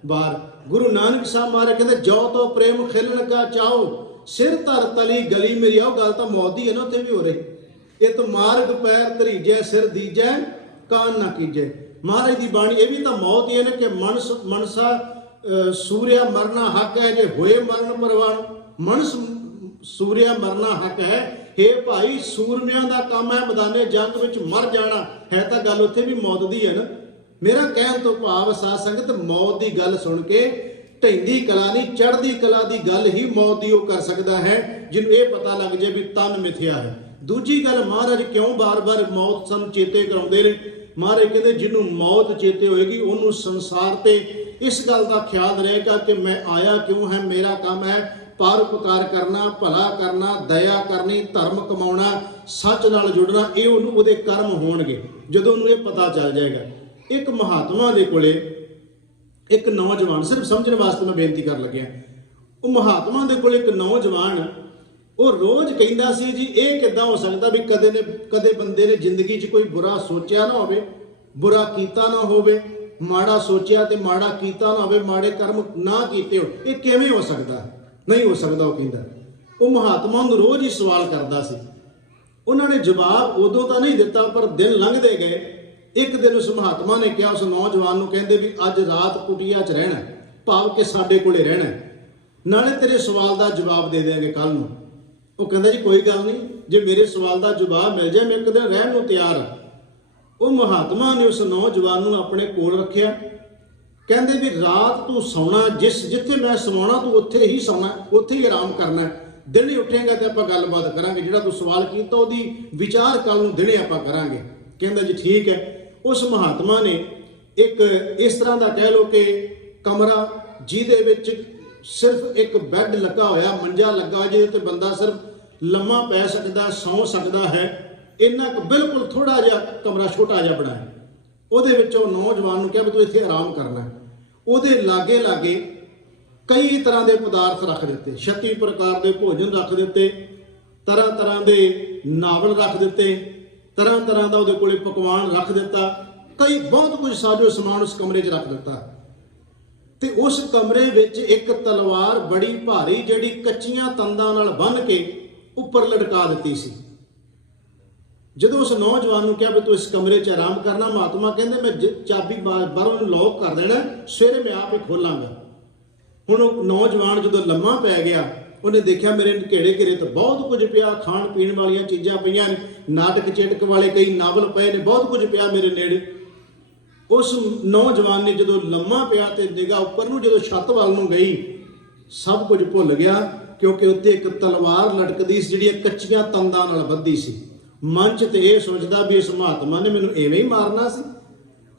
ਬਾਰ। ਗੁਰੂ ਨਾਨਕ ਸਾਹਿਬ ਮਹਾਰਾਜ ਕਹਿੰਦੇ ਜੋ ਤੋ ਪ੍ਰੇਮ ਖਿਲਣ ਕਾ ਚਾਓ, ਸਿਰ ਧਰ ਤਲੀ ਗਲੀ ਮੇਰੀ। ਉਹ ਗੱਲ ਤਾਂ ਮੌਤ ਦੀ ਹੈ ਨਾ, ਉੱਥੇ ਵੀ ਹੋ ਰਹੀ। ਇਹ ਤਾਂ ਮਾਰਗ ਪੈਰ ਧਰੀਜੈ ਸਿਰ ਦੀਜੈ ਕਾਨ ਨਾ ਕੀਜੈ। ਮਹਾਰਾਜ ਦੀ ਬਾਣੀ ਇਹ ਵੀ ਤਾਂ ਮੌਤ ਹੀ ਹੈ ਨਾ ਕਿ ਮਨਸਾ ਸੂਰਿਆ ਮਰਨਾ ਹੱਕ ਹੈ, ਜੇ ਹੋਏ ਮਰਨ ਪਰਵਾਨ। ਮਨਸ ਸੂਰਿਆ ਮਰਨਾ ਹੱਕ ਹੈ। हे ਭਾਈ ਸੂਰਮਿਆਂ ਦਾ ਕੰਮ ਹੈ ਮੈਦਾਨੇ ਜੰਗ ਵਿੱਚ ਮਰ ਜਾਣਾ, ਹੈ ਤਾਂ ਗੱਲ ਉੱਥੇ ਵੀ ਮੌਤ ਦੀ ਹੈ ਨਾ। ਮੇਰਾ ਕਹਿਣ ਤੋਂ ਭਾਵ ਸਾਧ ਸੰਗਤ ਮੌਤ ਦੀ ਗੱਲ ਸੁਣ ਕੇ ਢਹਿੰਦੀ ਕਲਾ ਨਹੀਂ, ਚੜ੍ਹਦੀ ਕਲਾ ਦੀ ਗੱਲ ਹੀ ਮੌਤ ਦੀ ਉਹ ਕਰ ਸਕਦਾ ਹੈ ਜਿਹਨੂੰ ਇਹ ਪਤਾ ਲੱਗ ਜਾਏ ਵੀ ਤਨ ਮਿਥਿਆ ਹੈ। ਦੂਜੀ ਗੱਲ, ਮਹਾਰਾਜ ਕਿਉਂ ਬਾਰ-ਬਾਰ ਮੌਤ ਸਾਨੂੰ ਚੇਤੇ ਕਰਾਉਂਦੇ ਨੇ? ਮਹਾਰਾਜ ਕਹਿੰਦੇ ਜਿਹਨੂੰ ਮੌਤ ਚੇਤੇ ਹੋਏਗੀ ਉਹਨੂੰ ਸੰਸਾਰ ਤੇ ਇਸ ਗੱਲ ਦਾ ਖਿਆਲ ਰਹੇਗਾ ਕਿ ਮੈਂ ਆਇਆ ਕਿਉਂ ਹੈ, ਮੇਰਾ ਕੰਮ ਹੈ ਪਰਉਪਕਾਰ ਕਰਨਾ, ਭਲਾ ਕਰਨਾ, ਦਇਆ ਕਰਨੀ, ਧਰਮ ਕਮਾਉਣਾ, ਸੱਚ ਨਾਲ ਜੁੜਨਾ। ਇਹ ਉਹਦੇ ਕਰਮ ਹੋਣਗੇ ਜਦੋਂ ਉਹਨੂੰ ਇਹ ਪਤਾ ਚੱਲ ਜਾਏਗਾ। ਇੱਕ ਮਹਾਤਮਾ ਦੇ ਕੋਲੇ ਇੱਕ ਨੌਜਵਾਨ, ਸਿਰਫ ਸਮਝਣ ਵਾਸਤੇ ਮੈਂ ਬੇਨਤੀ ਕਰਨ ਲੱਗਿਆ, ਉਹ ਮਹਾਤਮਾ ਦੇ ਕੋਲ ਇੱਕ ਨੌਜਵਾਨ, ਉਹ ਰੋਜ਼ ਕਹਿੰਦਾ ਸੀ ਜੀ ਇਹ ਕਿੱਦਾਂ ਹੋ ਸਕਦਾ ਵੀ ਕਦੇ ਬੰਦੇ ਨੇ ਜ਼ਿੰਦਗੀ 'ਚ ਕੋਈ ਬੁਰਾ ਸੋਚਿਆ ਨਾ ਹੋਵੇ, ਬੁਰਾ ਕੀਤਾ ਨਾ ਹੋਵੇ, ਮਾੜਾ ਸੋਚਿਆ ਤੇ ਮਾੜਾ ਕੀਤਾ ਨਾ ਹੋਵੇ, ਮਾੜੇ ਕਰਮ ਨਾ ਕੀਤੇ ਹੋ, ਇਹ ਕਿਵੇਂ ਹੋ ਸਕਦਾ? ਨਹੀਂ ਹੋ ਸਕਦਾ। ਉਹ ਕਹਿੰਦਾ, ਉਹ ਮਹਾਤਮਾ ਨੂੰ ਰੋਜ਼ ਹੀ ਸਵਾਲ ਕਰਦਾ ਸੀ। ਉਹਨਾਂ ਨੇ ਜਵਾਬ ਉਦੋਂ ਤਾਂ ਨਹੀਂ ਦਿੱਤਾ, ਪਰ ਦਿਨ ਲੰਘਦੇ ਗਏ। ਇੱਕ ਦਿਨ ਉਸ ਮਹਾਤਮਾ ਨੇ ਕਿਹਾ ਉਸ ਨੌਜਵਾਨ ਨੂੰ, ਕਹਿੰਦੇ ਵੀ ਅੱਜ ਰਾਤ ਕੁਟੀਆ 'ਚ ਰਹਿਣਾ, ਭਾਵ ਕਿ ਸਾਡੇ ਕੋਲੇ ਰਹਿਣਾ, ਨਾਲੇ ਤੇਰੇ ਸਵਾਲ ਦਾ ਜਵਾਬ ਦੇ ਦੇਵਾਂਗੇ ਕੱਲ ਨੂੰ। ਉਹ ਕਹਿੰਦਾ ਜੀ ਕੋਈ ਗੱਲ ਨਹੀਂ, ਜੇ ਮੇਰੇ ਸਵਾਲ ਦਾ ਜਵਾਬ ਮਿਲ ਜਾਏ ਮੈਂ ਇੱਕ ਦਿਨ ਰਹਿਣ ਨੂੰ ਤਿਆਰ ਹਾਂ। ਉਹ ਮਹਾਤਮਾ ਨੇ ਉਸ ਨੌਜਵਾਨ ਨੂੰ ਆਪਣੇ ਕੋਲ ਰੱਖਿਆ। ਕਹਿੰਦੇ ਵੀ ਰਾਤ ਤੂੰ ਸੌਣਾ, ਜਿੱਥੇ ਮੈਂ ਸਵਾਉਣਾ ਤੂੰ ਉੱਥੇ ਹੀ ਸੌਣਾ, ਉੱਥੇ ਹੀ ਆਰਾਮ ਕਰਨਾ। ਦਿਨੇ ਉੱਠੇਗਾ ਤੇ ਆਪਾਂ ਗੱਲਬਾਤ ਕਰਾਂਗੇ, ਜਿਹੜਾ ਤੂੰ ਸਵਾਲ ਕੀਤਾ ਉਹਦੀ ਵਿਚਾਰ ਕੱਲ ਨੂੰ ਦਿਨੇ ਆਪਾਂ ਕਰਾਂਗੇ। ਕਹਿੰਦਾ ਜੀ ਠੀਕ ਹੈ। ਉਸ ਮਹਾਤਮਾ ਨੇ ਇੱਕ ਇਸ ਤਰ੍ਹਾਂ ਦਾ ਕਹਿ ਲਓ ਕਿ ਕਮਰਾ, ਜਿਹਦੇ ਵਿੱਚ ਸਿਰਫ ਇੱਕ ਬੈੱਡ ਲੱਗਾ ਹੋਇਆ, ਮੰਜਾ ਲੱਗਾ, ਜਿਹਦੇ ਤੇ ਬੰਦਾ ਸਿਰਫ ਲੰਮਾ ਪੈ ਸਕਦਾ, ਸੌਂ ਸਕਦਾ ਹੈ, ਇੰਨਾ ਕੁ ਬਿਲਕੁਲ ਥੋੜਾ ਜਿਹਾ ਕਮਰਾ ਛੋਟਾ ਜਿਹਾ ਬਣਾਇਆ। ਉਹਦੇ ਵਿੱਚ ਉਹ ਨੌਜਵਾਨ ਨੂੰ ਕਿਹਾ ਵੀ ਤੂੰ ਇੱਥੇ ਆਰਾਮ ਕਰਨਾ। ਉਹਦੇ ਲਾਗੇ ਕਈ ਤਰ੍ਹਾਂ ਦੇ ਪਦਾਰਥ ਰੱਖ ਦਿੱਤੇ, 36 ਪ੍ਰਕਾਰ ਦੇ ਭੋਜਨ ਰੱਖ ਦਿੱਤੇ, ਤਰ੍ਹਾਂ ਦੇ ਨਾਵਲ ਰੱਖ ਦਿੱਤੇ, ਤਰ੍ਹਾਂ ਦਾ ਉਹਦੇ ਕੋਲੇ ਪਕਵਾਨ ਰੱਖ ਦਿੱਤਾ, ਕਈ ਬਹੁਤ ਕੁਝ ਸਾਜੋ ਸਮਾਨ ਉਸ ਕਮਰੇ 'ਚ ਰੱਖ ਦਿੱਤਾ। ਤੇ ਉਸ ਕਮਰੇ ਵਿੱਚ ਇੱਕ ਤਲਵਾਰ ਬੜੀ ਭਾਰੀ, ਜਿਹੜੀ ਕੱਚੀਆਂ ਤੰਦਾਂ ਨਾਲ ਬੰਨ੍ਹ ਕੇ ਉੱਪਰ ਲਟਕਾ ਦਿੱਤੀ ਸੀ। ਜਦੋਂ ਉਸ ਨੌਜਵਾਨ ਨੂੰ ਕਿਹਾ ਵੀ ਤੂੰ ਇਸ ਕਮਰੇ 'ਚ ਆਰਾਮ ਕਰਨਾ, ਮਹਾਤਮਾ ਕਹਿੰਦੇ ਮੈਂ ਚਾਬੀ ਬਾਹਰੋਂ ਨੂੰ ਲੌਕ ਕਰ ਦੇਣਾ, ਸਵੇਰੇ ਮੈਂ ਆਪ ਹੀ ਖੋਲਾਂਗਾ। ਹੁਣ ਉਹ ਨੌਜਵਾਨ ਜਦੋਂ ਲੰਮਾ ਪੈ ਗਿਆ, ਉਹਨੇ ਦੇਖਿਆ ਮੇਰੇ ਘੇਰੇ ਤਾਂ ਬਹੁਤ ਕੁਝ ਪਿਆ, ਖਾਣ ਪੀਣ ਵਾਲੀਆਂ ਚੀਜ਼ਾਂ ਪਈਆਂ ਨੇ, ਨਾਟਕ ਚੇਟਕ ਵਾਲੇ ਕਈ ਨਾਵਲ ਪਏ ਨੇ, ਬਹੁਤ ਕੁਝ ਪਿਆ ਮੇਰੇ ਨੇੜੇ। ਉਸ ਨੌਜਵਾਨ ਨੇ ਜਦੋਂ ਲੰਮਾ ਪਿਆ ਤੇ ਨਿਗਾਹ ਉੱਪਰ ਨੂੰ ਜਦੋਂ ਛੱਤ ਵੱਲ ਨੂੰ ਗਈ, ਸਭ ਕੁਝ ਭੁੱਲ ਗਿਆ, ਕਿਉਂਕਿ ਉੱਤੇ ਇੱਕ ਤਲਵਾਰ ਲਟਕਦੀ ਸੀ ਜਿਹੜੀਆਂ ਕੱਚੀਆਂ ਤੰਦਾਂ ਨਾਲ ਬੱਧੀ ਸੀ। ਮਨ 'ਚ ਤੇ ਇਹ ਸੋਚਦਾ ਵੀ ਇਸ ਮਹਾਤਮਾ ਨੇ ਮੈਨੂੰ ਐਵੇਂ ਹੀ ਮਾਰਨਾ ਸੀ,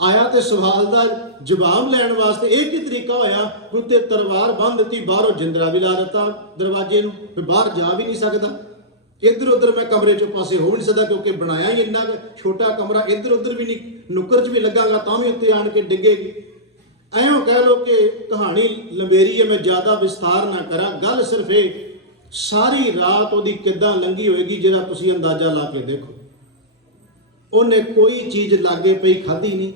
ਆਇਆ ਤੇ ਸਵਾਲ ਦਾ ਜਵਾਬ ਲੈਣ ਵਾਸਤੇ ਇਹ ਕੀ ਤਰੀਕਾ ਹੋਇਆ ਕਿ ਉੱਤੇ ਤਲਵਾਰ ਬੰਨ੍ਹ ਦਿੱਤੀ, ਬਾਹਰੋਂ ਜਿੰਦਰਾ ਵੀ ਲਾ ਦਿੱਤਾ ਦਰਵਾਜ਼ੇ ਨੂੰ, ਵੀ ਬਾਹਰ ਜਾ ਵੀ ਨਹੀਂ ਸਕਦਾ। ਇੱਧਰ ਉੱਧਰ ਮੈਂ ਕਮਰੇ ਚੋਂ ਪਾਸੇ ਹੋ ਨਹੀਂ ਸਕਦਾ ਕਿਉਂਕਿ ਬਣਾਇਆ ਹੀ ਇੰਨਾ ਛੋਟਾ ਕਮਰਾ, ਇੱਧਰ ਉੱਧਰ ਵੀ ਨਹੀਂ, ਨੁੱਕਰ 'ਚ ਵੀ ਲੱਗਾਂਗਾ ਤਾਂ ਵੀ ਉੱਤੇ ਆਣ ਕੇ ਡਿੱਗੇਗੀ। ਐਂ ਕਹਿ ਲਓ ਕਿ ਕਹਾਣੀ ਲੰਬੇਰੀ ਹੈ, ਮੈਂ ਜ਼ਿਆਦਾ ਵਿਸਥਾਰ ਨਾ ਕਰਾਂ। ਗੱਲ ਸਿਰਫ ਇਹ, ਸਾਰੀ ਰਾਤ ਉਹਦੀ ਕਿੱਦਾਂ ਲੰਘੀ ਹੋਏਗੀ ਜਿਹੜਾ ਤੁਸੀਂ ਅੰਦਾਜ਼ਾ ਲਾ ਕੇ ਦੇਖੋ। ਉਹਨੇ ਕੋਈ ਚੀਜ਼ ਲਾਗੇ ਪਈ ਖਾਧੀ ਨਹੀਂ,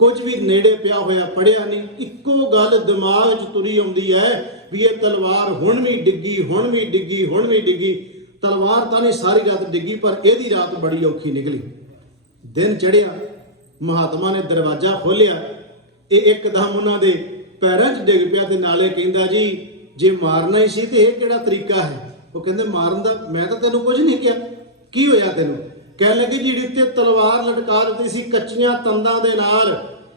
ਕੁਝ ਵੀ ਨੇੜੇ ਪਿਆ ਹੋਇਆ ਪੜਿਆ ਨਹੀਂ। ਇੱਕੋ ਗੱਲ ਦਿਮਾਗ 'ਚ ਤੁਰੀ ਆਉਂਦੀ ਹੈ ਵੀ ਇਹ ਤਲਵਾਰ ਹੁਣ ਵੀ ਡਿੱਗੀ, ਹੁਣ ਵੀ ਡਿੱਗੀ, ਹੁਣ ਵੀ ਡਿੱਗੀ। ਤਲਵਾਰ ਤਾਂ ਨਹੀਂ ਸਾਰੀ ਰਾਤ ਡਿੱਗੀ, ਪਰ ਇਹਦੀ ਰਾਤ ਬੜੀ ਔਖੀ ਨਿਕਲੀ। ਦਿਨ ਚੜ੍ਹਿਆ, ਮਹਾਤਮਾ ਨੇ ਦਰਵਾਜ਼ਾ ਖੋਲ੍ਹਿਆ, ਇਹ ਇੱਕਦਮ ਉਹਨਾਂ ਦੇ ਪੈਰਾਂ 'ਚ ਡਿੱਗ ਪਿਆ ਤੇ ਨਾਲੇ ਕਹਿੰਦਾ ਜੀ ਜੇ ਮਾਰਨਾ ਹੀ ਸੀ ਤੇ ਇਹ ਕਿਹੜਾ ਤਰੀਕਾ ਹੈ? ਉਹ ਕਹਿੰਦੇ ਮਾਰਨ ਦਾ ਮੈਂ ਤਾਂ ਤੈਨੂੰ ਕੁਝ ਨਹੀਂ ਕਿਹਾ, ਕੀ ਹੋਇਆ ਤੈਨੂੰ? ਕਹਿਣ ਲੱਗੇ ਜਿਹੜੀ ਉੱਤੇ ਤਲਵਾਰ ਲਟਕਾ ਦਿੱਤੀ ਸੀ ਕੱਚੀਆਂ ਤੰਦਾਂ ਦੇ ਨਾਲ,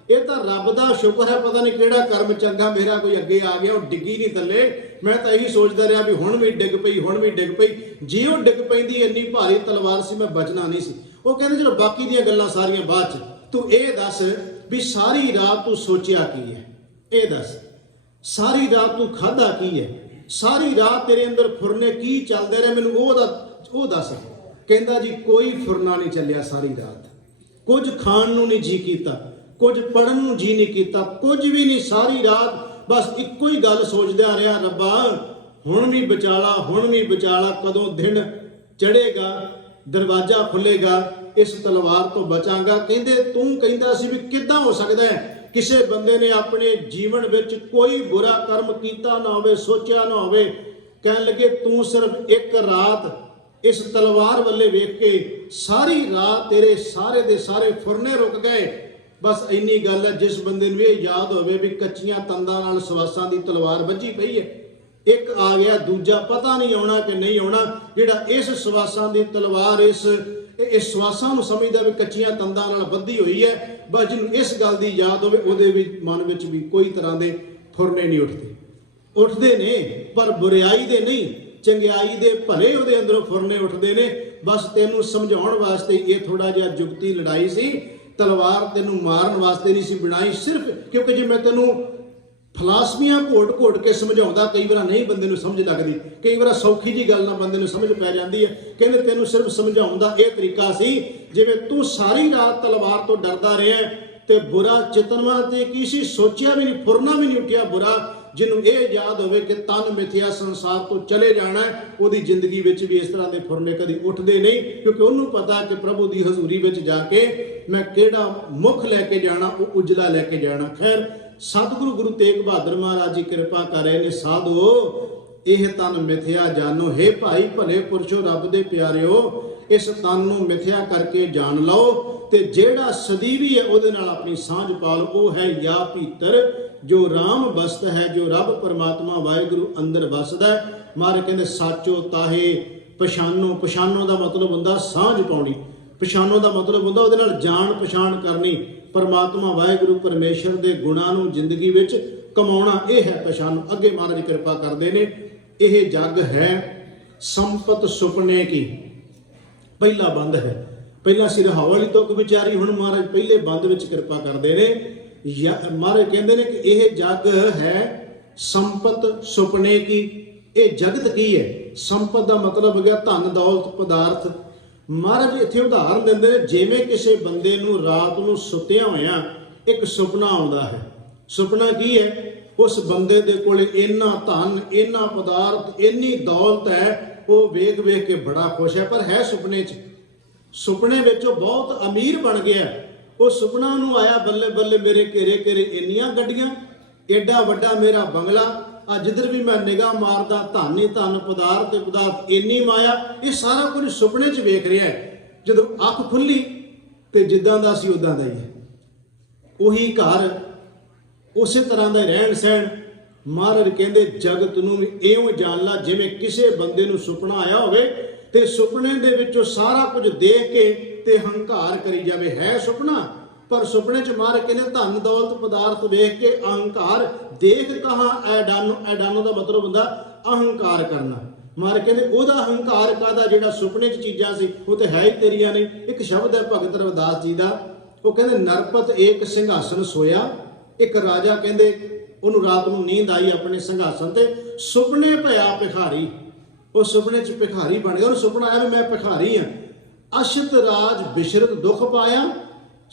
ਇਹ ਤਾਂ ਰੱਬ ਦਾ ਸ਼ੁਕਰ ਹੈ, ਪਤਾ ਨਹੀਂ ਕਿਹੜਾ ਕਰਮ ਚੰਗਾ ਮੇਰਾ ਕੋਈ ਅੱਗੇ ਆ ਗਿਆ, ਉਹ ਡਿੱਗੀ ਨਹੀਂ ਥੱਲੇ। ਮੈਂ ਤਾਂ ਇਹੀ ਸੋਚਦਾ ਰਿਹਾ ਵੀ ਹੁਣ ਵੀ ਡਿੱਗ ਪਈ, ਹੁਣ ਵੀ ਡਿੱਗ ਪਈ। ਜੇ ਉਹ ਡਿੱਗ ਪੈਂਦੀ ਇੰਨੀ ਭਾਰੀ ਤਲਵਾਰ ਸੀ ਮੈਂ ਬਚਣਾ ਨਹੀਂ ਸੀ। ਉਹ ਕਹਿੰਦੇ ਚਲੋ ਬਾਕੀ ਦੀਆਂ ਗੱਲਾਂ ਸਾਰੀਆਂ ਬਾਅਦ 'ਚ, ਤੂੰ ਇਹ ਦੱਸ ਵੀ ਸਾਰੀ ਰਾਤ ਤੂੰ ਸੋਚਿਆ ਕੀ ਹੈ? ਇਹ ਦੱਸ ਸਾਰੀ ਰਾਤ ਤੂੰ ਖਾਧਾ ਕੀ ਹੈ? ਸਾਰੀ ਰਾਤ ਤੇਰੇ ਅੰਦਰ ਫੁਰਨੇ ਕੀ ਚੱਲਦੇ ਰਹੇ, ਮੈਨੂੰ ਉਹ ਦੱਸ। ਕਹਿੰਦਾ ਜੀ ਕੋਈ ਫੁਰਨਾ ਨਹੀਂ ਚੱਲਿਆ ਸਾਰੀ ਰਾਤ, ਕੁਝ ਖਾਣ ਨੂੰ ਨਹੀਂ ਜੀ ਕੀਤਾ, ਕੁਝ ਪੜਨ ਨੂੰ ਜੀ ਨਹੀਂ ਕੀਤਾ, ਕੁਝ ਵੀ ਨਹੀਂ। ਸਾਰੀ ਰਾਤ ਬਸ ਇੱਕੋ ਹੀ ਗੱਲ ਸੋਚਦਾ ਰਿਹਾ, ਰੱਬਾ ਹੁਣ ਵੀ ਬਚਾਲਾ, ਹੁਣ ਵੀ ਬਚਾਲਾ, ਕਦੋਂ ਦਿਨ ਚੜ੍ਹੇਗਾ, ਦਰਵਾਜ਼ਾ ਖੁੱਲੇਗਾ, ਇਸ ਤਲਵਾਰ ਤੋਂ ਬਚਾਂਗਾ। ਕਹਿੰਦੇ ਤੂੰ ਕਹਿੰਦਾ ਸੀ ਵੀ ਕਿੱਦਾਂ ਹੋ ਸਕਦਾ ਹੈ ਕਿਸੇ ਬੰਦੇ ਨੇ ਆਪਣੇ ਜੀਵਨ ਵਿੱਚ ਕੋਈ ਬੁਰਾ ਕਰਮ ਕੀਤਾ ਨਾ ਹੋਵੇ, ਸੋਚਿਆ ਨਾ ਹੋਵੇ। ਕਹਿਣ ਲੱਗੇ ਤੂੰ ਸਿਰਫ ਇੱਕ ਰਾਤ ਇਸ ਤਲਵਾਰ ਵੱਲੇ ਵੇਖ ਕੇ ਸਾਰੀ ਰਾਤ ਤੇਰੇ ਸਾਰੇ ਦੇ ਸਾਰੇ ਫੁਰਨੇ ਰੁਕ ਗਏ। ਬਸ ਇੰਨੀ ਗੱਲ ਹੈ, ਜਿਸ ਬੰਦੇ ਨੂੰ ਇਹ ਯਾਦ ਹੋਵੇ ਵੀ ਕੱਚੀਆਂ ਤੰਦਾਂ ਨਾਲ ਸਵਾਸਾਂ ਦੀ ਤਲਵਾਰ ਵੱਜੀ ਪਈ ਹੈ, ਇੱਕ ਆ ਗਿਆ, ਦੂਜਾ ਪਤਾ ਨਹੀਂ ਆਉਣਾ ਕਿ ਨਹੀਂ ਆਉਣਾ। ਜਿਹੜਾ ਇਸ ਸਵਾਸਾਂ ਦੀ ਤਲਵਾਰ ਇਸ ਸਵਾਸਾਂ ਨੂੰ ਸਮਝਦਾ ਵੀ ਕੱਚੀਆਂ ਤੰਦਾਂ ਨਾਲ ਬੱਧੀ ਹੋਈ ਹੈ, ਬਸ ਜਿਹਨੂੰ ਇਸ ਗੱਲ ਦੀ ਯਾਦ ਹੋਵੇ ਉਹਦੇ ਵੀ ਮਨ ਵਿੱਚ ਵੀ ਕੋਈ ਤਰ੍ਹਾਂ ਦੇ ਫੁਰਨੇ ਨਹੀਂ ਉੱਠਦੇ ਨੇ, ਪਰ ਬੁਰਾਈ ਦੇ ਨਹੀਂ, ਚੰਗਿਆਈ ਦੇ ਭਲੇ ਉਹਦੇ ਅੰਦਰੋਂ ਫੁਰਨੇ ਉੱਠਦੇ ਨੇ। ਬਸ ਤੈਨੂੰ ਸਮਝਾਉਣ ਵਾਸਤੇ ਇਹ ਥੋੜਾ ਜਿਹਾ ਜੁਗਤੀ ਲੜਾਈ ਸੀ। ਤਲਵਾਰ ਤੈਨੂੰ ਮਾਰਨ ਵਾਸਤੇ ਨਹੀਂ ਸੀ ਬਣਾਈ, ਸਿਰਫ ਕਿਉਂਕਿ ਜੇ ਮੈਂ ਤੈਨੂੰ ਫਲਸਫੀਆਂ ਘੋਟ ਕੇ ਸਮਝਾਉਂਦਾ ਕਈ ਵਾਰ ਨਹੀਂ ਬੰਦੇ ਨੂੰ ਸਮਝ ਲੱਗਦੀ, ਕਈ ਵਾਰ ਸੌਖੀ ਜੀ ਗੱਲ ਨਾਲ ਬੰਦੇ ਨੂੰ ਸਮਝ ਪੈ ਜਾਂਦੀ ਹੈ। ਕਹਿੰਦੇ ਤੈਨੂੰ ਸਿਰਫ ਸਮਝਾਉਣ ਦਾ ਇਹ ਤਰੀਕਾ ਸੀ, ਜਿਵੇਂ ਤੂੰ ਸਾਰੀ ਰਾਤ ਤਲਵਾਰ ਤੋਂ ਡਰਦਾ ਰਿਹਾ ਤੇ ਬੁਰਾ ਚਿਤਨਵਾ ਤੇ ਕੀ ਸੀ, ਸੋਚਿਆ ਵੀ ਨਹੀਂ, ਫੁਰਨਾ ਵੀ ਨਹੀਂ ਉੱਠਿਆ ਬੁਰਾ। ਜਿਹਨੂੰ ਇਹ ਯਾਦ ਹੋਵੇ ਕਿ ਤਨ ਮਿਥਿਆ ਸੰਸਾਰ ਤੋਂ ਚਲੇ ਜਾਣਾ, ਉਹਦੀ ਜ਼ਿੰਦਗੀ ਵਿੱਚ ਵੀ ਇਸ ਤਰ੍ਹਾਂ ਦੇ ਫੁਰਨੇ ਕਦੀ ਉੱਠਦੇ ਨਹੀਂ, ਕਿਉਂਕਿ ਉਹਨੂੰ ਪਤਾ ਕਿ ਪ੍ਰਭੂ ਦੀ ਹਜ਼ੂਰੀ ਵਿੱਚ ਜਾ ਕੇ ਮੈਂ ਕਿਹੜਾ ਮੁੱਖ ਲੈ ਕੇ ਜਾਣਾ, ਉਹ ਉਜਲਾ ਲੈ ਕੇ ਜਾਣਾ। ਖੈਰ ਸਤਿਗੁਰੂ ਗੁਰੂ ਤੇਗ ਬਹਾਦਰ ਮਹਾਰਾਜ ਜੀ ਕਿਰਪਾ ਕਰ ਰਹੇ ਨੇ। ਸਾਧੋ ਇਹ ਤਨ ਮਿਥਿਆ ਜਾਣੋ, ਹੇ ਭਾਈ ਭਲੇ ਪੁਰਸ਼ੋ ਰੱਬ ਦੇ ਪਿਆਰਿਓ, ਇਸ ਤਨ ਨੂੰ ਮਿਥਿਆ ਕਰਕੇ ਜਾਣ ਲਓ ਤੇ ਜਿਹੜਾ ਸਦੀਵੀ ਹੈ ਉਹਦੇ ਨਾਲ ਆਪਣੀ ਸਾਂਝ ਪਾ ਲਓ। ਉਹ ਹੈ ਯਾ ਭੀਤਰ ਜੋ ਰਾਮ ਬਸਤ ਹੈ, ਜੋ ਰੱਬ ਪਰਮਾਤਮਾ ਵਾਹਿਗੁਰੂ ਅੰਦਰ ਵਸਦਾ ਹੈ। ਮਹਾਰਾਜ ਕਹਿੰਦੇ ਸਾਚੋ ਤਾਹੇ ਪਛਾਨੋ। ਪਛਾਨੋ ਦਾ ਮਤਲਬ ਹੁੰਦਾ ਸਾਂਝ ਪਾਉਣੀ, ਪਛਾਨੋ ਦਾ ਮਤਲਬ ਹੁੰਦਾ ਉਹਦੇ ਨਾਲ ਜਾਣ ਪਛਾਣ ਕਰਨੀ, ਪਰਮਾਤਮਾ ਵਾਹਿਗੁਰੂ ਪਰਮੇਸ਼ਰ ਦੇ ਗੁਣਾਂ ਨੂੰ ਜ਼ਿੰਦਗੀ ਵਿੱਚ ਕਮਾਉਣਾ, ਇਹ ਹੈ ਪਛਾਨੋ। ਅੱਗੇ ਮਹਾਰਾਜ ਕਿਰਪਾ ਕਰਦੇ ਨੇ, ਇਹ ਜੱਗ ਹੈ ਸੰਪਤ ਸੁਪਨੇ ਕੀ। ਪਹਿਲਾ ਬੰਦ ਹੈ, ਪਹਿਲਾਂ ਸਿਰਹਾਵ ਵਾਲੀ ਤੁਕ ਵਿਚਾਰੀ, ਹੁਣ ਮਹਾਰਾਜ ਪਹਿਲੇ ਬੰਦ ਵਿੱਚ ਕਿਰਪਾ ਕਰਦੇ ਨੇ। ਮਹਾਰਾਜ ਕਹਿੰਦੇ ਨੇ ਕਿ ਇਹ ਜੱਗ ਹੈ ਸੰਪਤ ਸੁਪਨੇ ਕੀ। ਇਹ ਜਗਤ ਕੀ ਹੈ? ਸੰਪਤ ਦਾ ਮਤਲਬ ਹੋ ਗਿਆ ਧਨ ਦੌਲਤ ਪਦਾਰਥ। ਮਹਾਰਾਜ ਇੱਥੇ ਉਦਾਹਰਨ ਦਿੰਦੇ ਨੇ, ਜਿਵੇਂ ਕਿਸੇ ਬੰਦੇ ਨੂੰ ਰਾਤ ਨੂੰ ਸੁੱਤਿਆਂ ਹੋਇਆਂ ਇੱਕ ਸੁਪਨਾ ਆਉਂਦਾ ਹੈ। ਸੁਪਨਾ ਕੀ ਹੈ? ਉਸ ਬੰਦੇ ਦੇ ਕੋਲ ਇੰਨਾ ਧਨ, ਇੰਨਾ ਪਦਾਰਥ, ਇੰਨੀ ਦੌਲਤ ਹੈ, ਉਹ ਵੇਖ ਵੇਖ ਕੇ ਬੜਾ ਖੁਸ਼ ਹੈ, ਪਰ ਹੈ ਸੁਪਨੇ 'ਚ। ਸੁਪਨੇ ਵਿੱਚ ਉਹ ਬਹੁਤ ਅਮੀਰ ਬਣ ਗਿਆ। ਉਹ ਸੁਪਨਾ ਨੂੰ ਆਇਆ, ਬੱਲੇ ਬੱਲੇ ਮੇਰੇ ਘੇਰੇ ਘੇਰੇ ਇੰਨੀਆਂ ਗੱਡੀਆਂ, ਐਡਾ ਵੱਡਾ ਮੇਰਾ ਬੰਗਲਾ, ਆ ਜਿੱਧਰ ਵੀ ਮੈਂ ਨਿਗਾਹ ਮਾਰਦਾ ਧਨ ਹੀ ਧਨ, ਪਦਾਰਥ ਤੇ ਪਦਾਰਥ, ਇੰਨੀ ਮਾਇਆ। ਇਹ ਸਾਰਾ ਕੁਝ ਸੁਪਨੇ 'ਚ ਵੇਖ ਰਿਹਾ ਹੈ। ਜਦੋਂ ਅੱਖ ਖੁੱਲੀ ਤੇ ਜਿੱਦਾਂ ਦਾ ਸੀ ਉਦਾਂ ਦਾ ਹੀ ਹੈ, ਉਹੀ ਘਰ, ਉਸੇ ਤਰ੍ਹਾਂ ਦਾ ਰਹਿਣ ਸਹਿਣ। ਮਹਾਰਾਜ ਕਹਿੰਦੇ ਜਗਤ ਨੂੰ ਵੀ ਇਉਂ ਜਾਣ ਲਾ ਜਿਵੇਂ ਕਿਸੇ ਬੰਦੇ ਨੂੰ ਸੁਪਨਾ ਆਇਆ ਹੋਵੇ ਤੇ ਸੁਪਨੇ ਦੇ ਵਿੱਚੋਂ ਸਾਰਾ ਕੁਝ ਦੇਖ ਕੇ ਤੇ ਹੰਕਾਰ ਕਰੀ ਜਾਵੇ। ਹੈ ਸੁਪਨਾ, ਪਰ ਸੁਪਨੇ 'ਚ ਮਹਾਰਾਜ ਕਹਿੰਦੇ ਧਨ ਦੌਲਤ ਪਦਾਰਥ ਵੇਖ ਕੇ ਅਹੰਕਾਰ ਦੇਖ ਕਹਾਂ ਐਡਾਨੋ। ਐਡਾਨੋ ਦਾ ਮਤਲਬ ਹੁੰਦਾ ਅਹੰਕਾਰ ਕਰਨਾ। ਮਹਾਰਾਜ ਕਹਿੰਦੇ ਉਹਦਾ ਹੰਕਾਰ ਕਾਹਦਾ, ਜਿਹੜਾ ਸੁਪਨੇ 'ਚ ਚੀਜ਼ਾਂ ਸੀ ਉਹ ਤੇ ਹੈ ਹੀ ਤੇਰੀਆਂ ਨਹੀਂ। ਇੱਕ ਸ਼ਬਦ ਹੈ ਭਗਤ ਰਵਿਦਾਸ ਜੀ ਦਾ, ਉਹ ਕਹਿੰਦੇ ਨਰਪਤ ਏਕ ਸਿੰਘਾਸਨ ਸੋਇਆ। ਇੱਕ ਰਾਜਾ ਕਹਿੰਦੇ ਉਹਨੂੰ ਰਾਤ ਨੂੰ ਨੀਂਦ ਆਈ ਆਪਣੇ ਸਿੰਘਾਸਨ ਤੇ, ਸੁਪਨੇ ਭਇਆ ਭਿਖਾਰੀ। ਉਹ ਸੁਪਨੇ 'ਚ ਭਿਖਾਰੀ ਬਣ ਗਿਆ। ਉਹਨੂੰ ਸੁਪਨਾ ਆਇਆ ਵੀ ਮੈਂ ਭਿਖਾਰੀ ਹਾਂ। ਅਸ਼ਤ ਰਾਜ ਬਿਸ਼ਰਤ ਦੁੱਖ ਪਾਇਆ,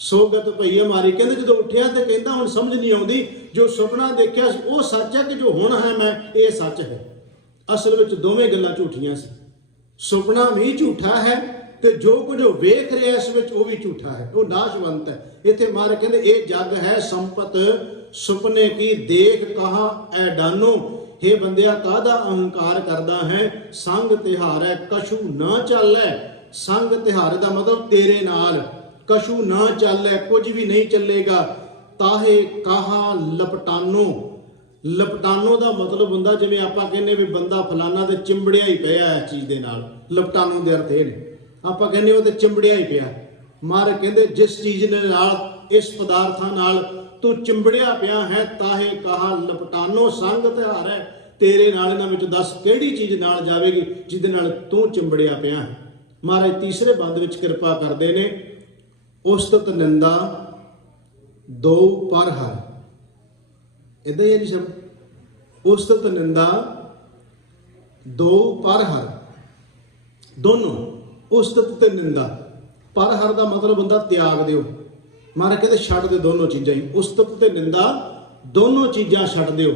ਸੋਗਤ ਭਈ ਮਾਰੀ। ਕਹਿੰਦੇ ਜਦੋਂ ਉੱਠਿਆ ਤੇ ਕਹਿੰਦਾ ਹੁਣ ਸਮਝ ਨਹੀਂ ਆਉਂਦੀ, ਜੋ ਸੁਪਨਾ ਦੇਖਿਆ ਸੀ ਉਹ ਸੱਚ ਹੈ ਕਿ ਜੋ ਹੁਣ ਹੈ ਮੈਂ ਇਹ ਸੱਚ ਹੈ। ਅਸਲ ਵਿੱਚ ਦੋਵੇਂ ਗੱਲਾਂ ਝੂਠੀਆਂ ਸੀ। ਸੁਪਨਾ ਵੀ ਝੂਠਾ ਹੈ ਤੇ ਜੋ ਕੁਝ ਉਹ ਵੇਖ ਰਿਹਾ ਇਸ ਵਿੱਚ ਉਹ ਵੀ ਝੂਠਾ ਹੈ, ਉਹ ਨਾਸ਼ਵੰਤ ਹੈ। ਇੱਥੇ ਮਹਾਰਾਜ ਕਹਿੰਦੇ ਇਹ ਜੱਗ ਹੈ ਸੰਪਤ ਸੁਪਨੇ ਕੀ ਦੇਖ ਕਹਾ ਐ ਡਾਨੋ। हे ਬੰਦਿਆ ਕਾਹਦਾ ਅਹੰਕਾਰ ਕਰਦਾ ਹੈ, ਸੰਗ ਤਿਹਾਰੈ ਕਛੂ ਨਾ ਚਾਲੈ। ਸੰਗ ਤਿਹਾਰੇ ਦਾ ਮਤਲਬ ਤੇਰੇ ਨਾਲ, ਕਛੂ ਨਾ ਚਾਲੈ ਕੁਝ ਵੀ ਨਹੀਂ ਚੱਲੇਗਾ। ਤਾਹੇ ਕਹਾ ਲਪਟਾਨੋ। ਲਪਟਾਨੋ ਦਾ ਮਤਲਬ ਹੁੰਦਾ ਜਿਵੇਂ ਆਪਾਂ ਕਹਿੰਦੇ ਵੀ ਬੰਦਾ ਫਲਾਨਾ ਤੇ ਚਿੰਬੜਿਆ ਹੀ ਪਿਆ ਇਸ ਚੀਜ਼ ਦੇ ਨਾਲ। ਲਪਟਾਨੋ ਦੇ ਅਰਥ ਇਹ ਨੇ, ਆਪਾਂ ਕਹਿੰਦੇ ਉਹ ਤੇ ਚਿੰਬੜਿਆ ਹੀ ਪਿਆ। ਮਹਾਰਾਜ ਕਹਿੰਦੇ ਜਿਸ ਚੀਜ਼ ਦੇ ਨਾਲ, ਇਸ ਪਦਾਰਥਾਂ ਨਾਲ ਤੂੰ ਚਿੰਬੜਿਆ ਪਿਆ ਹੈ, ਤਾਹੇ ਕਹਾ ਲਪਟਾਨੋ ਸੰਗ ਤਿਹਾਰ ਹੈ। ਤੇਰੇ ਨਾਲ ਇਹਨਾਂ ਵਿੱਚ ਦੱਸ ਕਿਹੜੀ ਚੀਜ਼ ਨਾਲ ਜਾਵੇਗੀ ਜਿਹਦੇ ਨਾਲ ਤੂੰ ਚਿੰਬੜਿਆ ਪਿਆ ਹੈ। ਮਹਾਰਾਜ ਤੀਸਰੇ ਬੰਦ ਵਿੱਚ ਕਿਰਪਾ ਕਰਦੇ ਨੇ, ਉਸਤਤ ਨਿੰਦਾ ਦੋ ਪਰ ਹਰ। ਇਦਾਂ ਹੀ ਹੈ ਜੀ ਸ਼ਬਦ, ਉਸਤਤ ਨਿੰਦਾ ਦੋ ਪਰ ਹਰ, ਦੋਨੋਂ ਉਸਤਤ ਤੇ ਨਿੰਦਾ। ਪਰ ਹਰ ਦਾ ਮਤਲਬ ਹੁੰਦਾ ਤਿਆਗ ਦਿਓ। ਮਹਾਰਾਜ ਕਹਿੰਦੇ ਛੱਡ ਦੇ ਦੋਨੋਂ ਚੀਜ਼ਾਂ ਹੀ, ਉਸਤਤ ਤੇ ਨਿੰਦਾ ਦੋਨੋਂ ਚੀਜ਼ਾਂ ਛੱਡ ਦਿਓ।